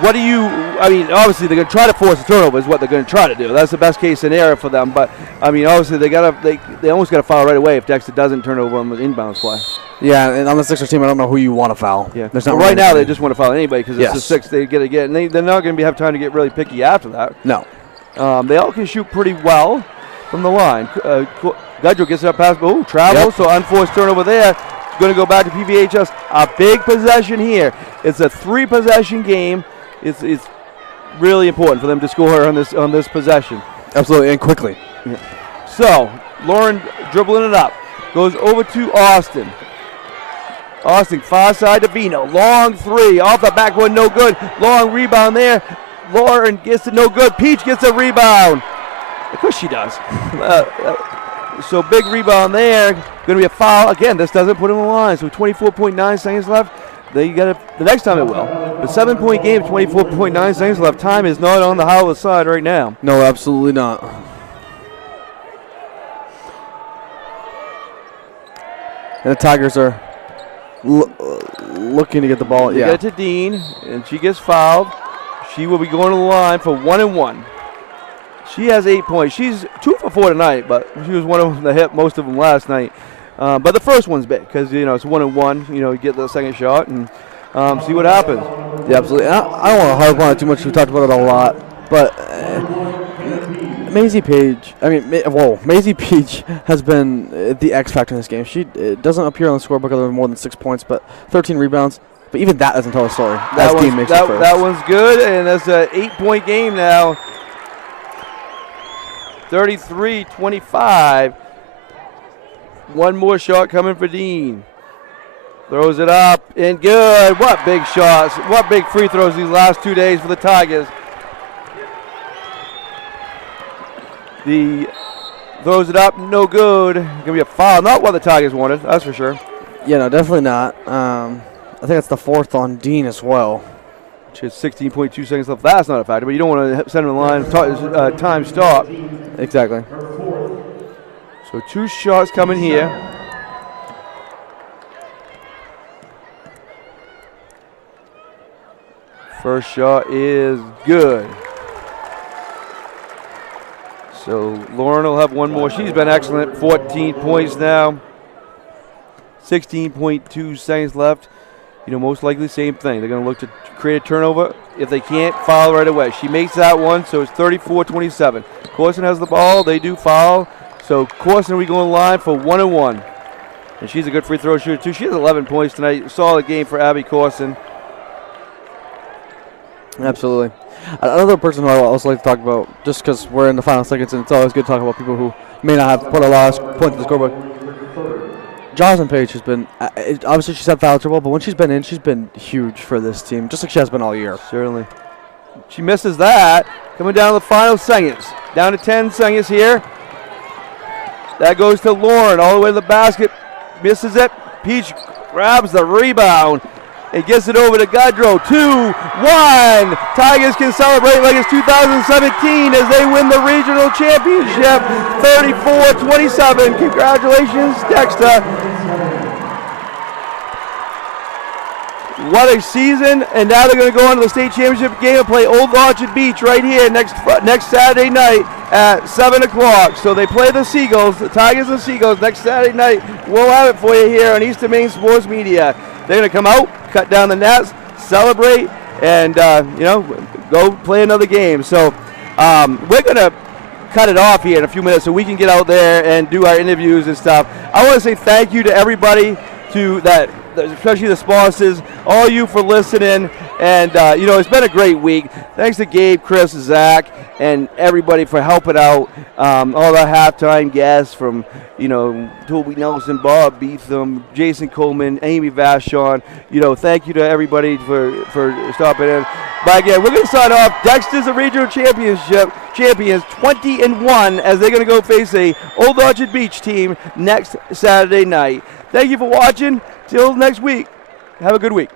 what do you? I mean, obviously they're going to try to force a turnover is what they're going to try to do. That's the best case scenario for them. But I mean, obviously they almost got to foul right away if Dexter doesn't turn over on the inbounds play. Yeah, and on the Sixers team, I don't know who you want to foul. Yeah, there's not right now they just want to foul anybody because it's Yes. the 6 they get again. And they're not going to have time to get really picky after that. No. They all can shoot pretty well from the line. Gudrow gets it up past, travels, so unforced turnover there. Going to go back to PVHS. A big possession here. It's a 3-possession game. It's really important for them to score on this possession. Absolutely, and quickly. Yeah. So Lauren dribbling it up, goes over to Austin. Austin far side to Vino. Long 3 off the backboard, no good. Long rebound there. Lauren gets it, no good. Peach gets a rebound. Of course she does. So big rebound there. Going to be a foul. Again, this doesn't put him in the line. So 24.9 seconds left. The next time it will. The 7-point game, 24.9 seconds left. Time is not on the Howard side right now. No, absolutely not. And the Tigers are looking to get the ball. They get it to Dean, and she gets fouled. She will be going to the line for 1-1. She has 8 points. She's 2 for 4 tonight, but she was one of them that hit most of them last night. But the first one's big because it's 1-1. You get the second shot and see what happens. Yeah, absolutely. I don't want to harp on it too much. We talked about it a lot, but Maisie Peach has been the X factor in this game. She doesn't appear on the scorebook other than more than 6 points, but 13 rebounds. But even that doesn't tell the story. That one's good, and it's an 8-point game now. 33-25. One more shot coming for Dean. Throws it up and good. What big shots. What big free throws these last 2 days for the Tigers. Throws it up, no good. Going to be a foul. Not what the Tigers wanted, that's for sure. Yeah, no, definitely not. I think that's the 4th on Dean as well. Which is 16.2 seconds left. That's not a factor, but you don't want to send him the line. Time stop. Exactly. So 2 shots coming here. First shot is good. So Lauren will have one more. She's been excellent. 14 points now. 16.2 seconds left. Most likely same thing. They're going to look to create a turnover. If they can't, foul right away. She makes that one, so it's 34-27. Corson has the ball. They do foul. So Corson will be going line for 1-1. And she's a good free throw shooter, too. She has 11 points tonight. Solid game for Abby Corson. Absolutely. Another person who I also like to talk about, just because we're in the final seconds, and it's always good to talk about people who may not have put a lot of points in the scorebook. Jocelyn Page has been, obviously she's had foul trouble, but when she's been in, she's been huge for this team, just like she has been all year. Certainly. She misses that. Coming down to the final seconds. Down to 10 seconds here. That goes to Lauren all the way to the basket. Misses it. Peach grabs the rebound and gets it over to Gudrow. 2-1. Tigers can celebrate like it's 2017 as they win the regional championship. 34-27. Congratulations, Dexter. What a season, and now they're going to go on to the state championship game and play Old Orchard Beach right here next Saturday night at 7 o'clock. So they play the Seagulls, the Tigers and Seagulls, next Saturday night. We'll have it for you here on Eastern Maine Sports Media. They're going to come out, cut down the nets, celebrate, and, go play another game. So we're going to cut it off here in a few minutes so we can get out there and do our interviews and stuff. I want to say thank you to everybody especially the sponsors, all you for listening, and it's been a great week. Thanks to Gabe, Chris, Zach, and everybody for helping out. All the halftime guests from Toby Nelson, Bob Beetham, Jason Coleman, Amy Vashon. Thank you to everybody for stopping in. But again, we're going to sign off. Dexter's a regional champions, 20-1, as they're going to go face a Old Orchard Beach team next Saturday night. Thank you for watching. Till next week. Have a good week.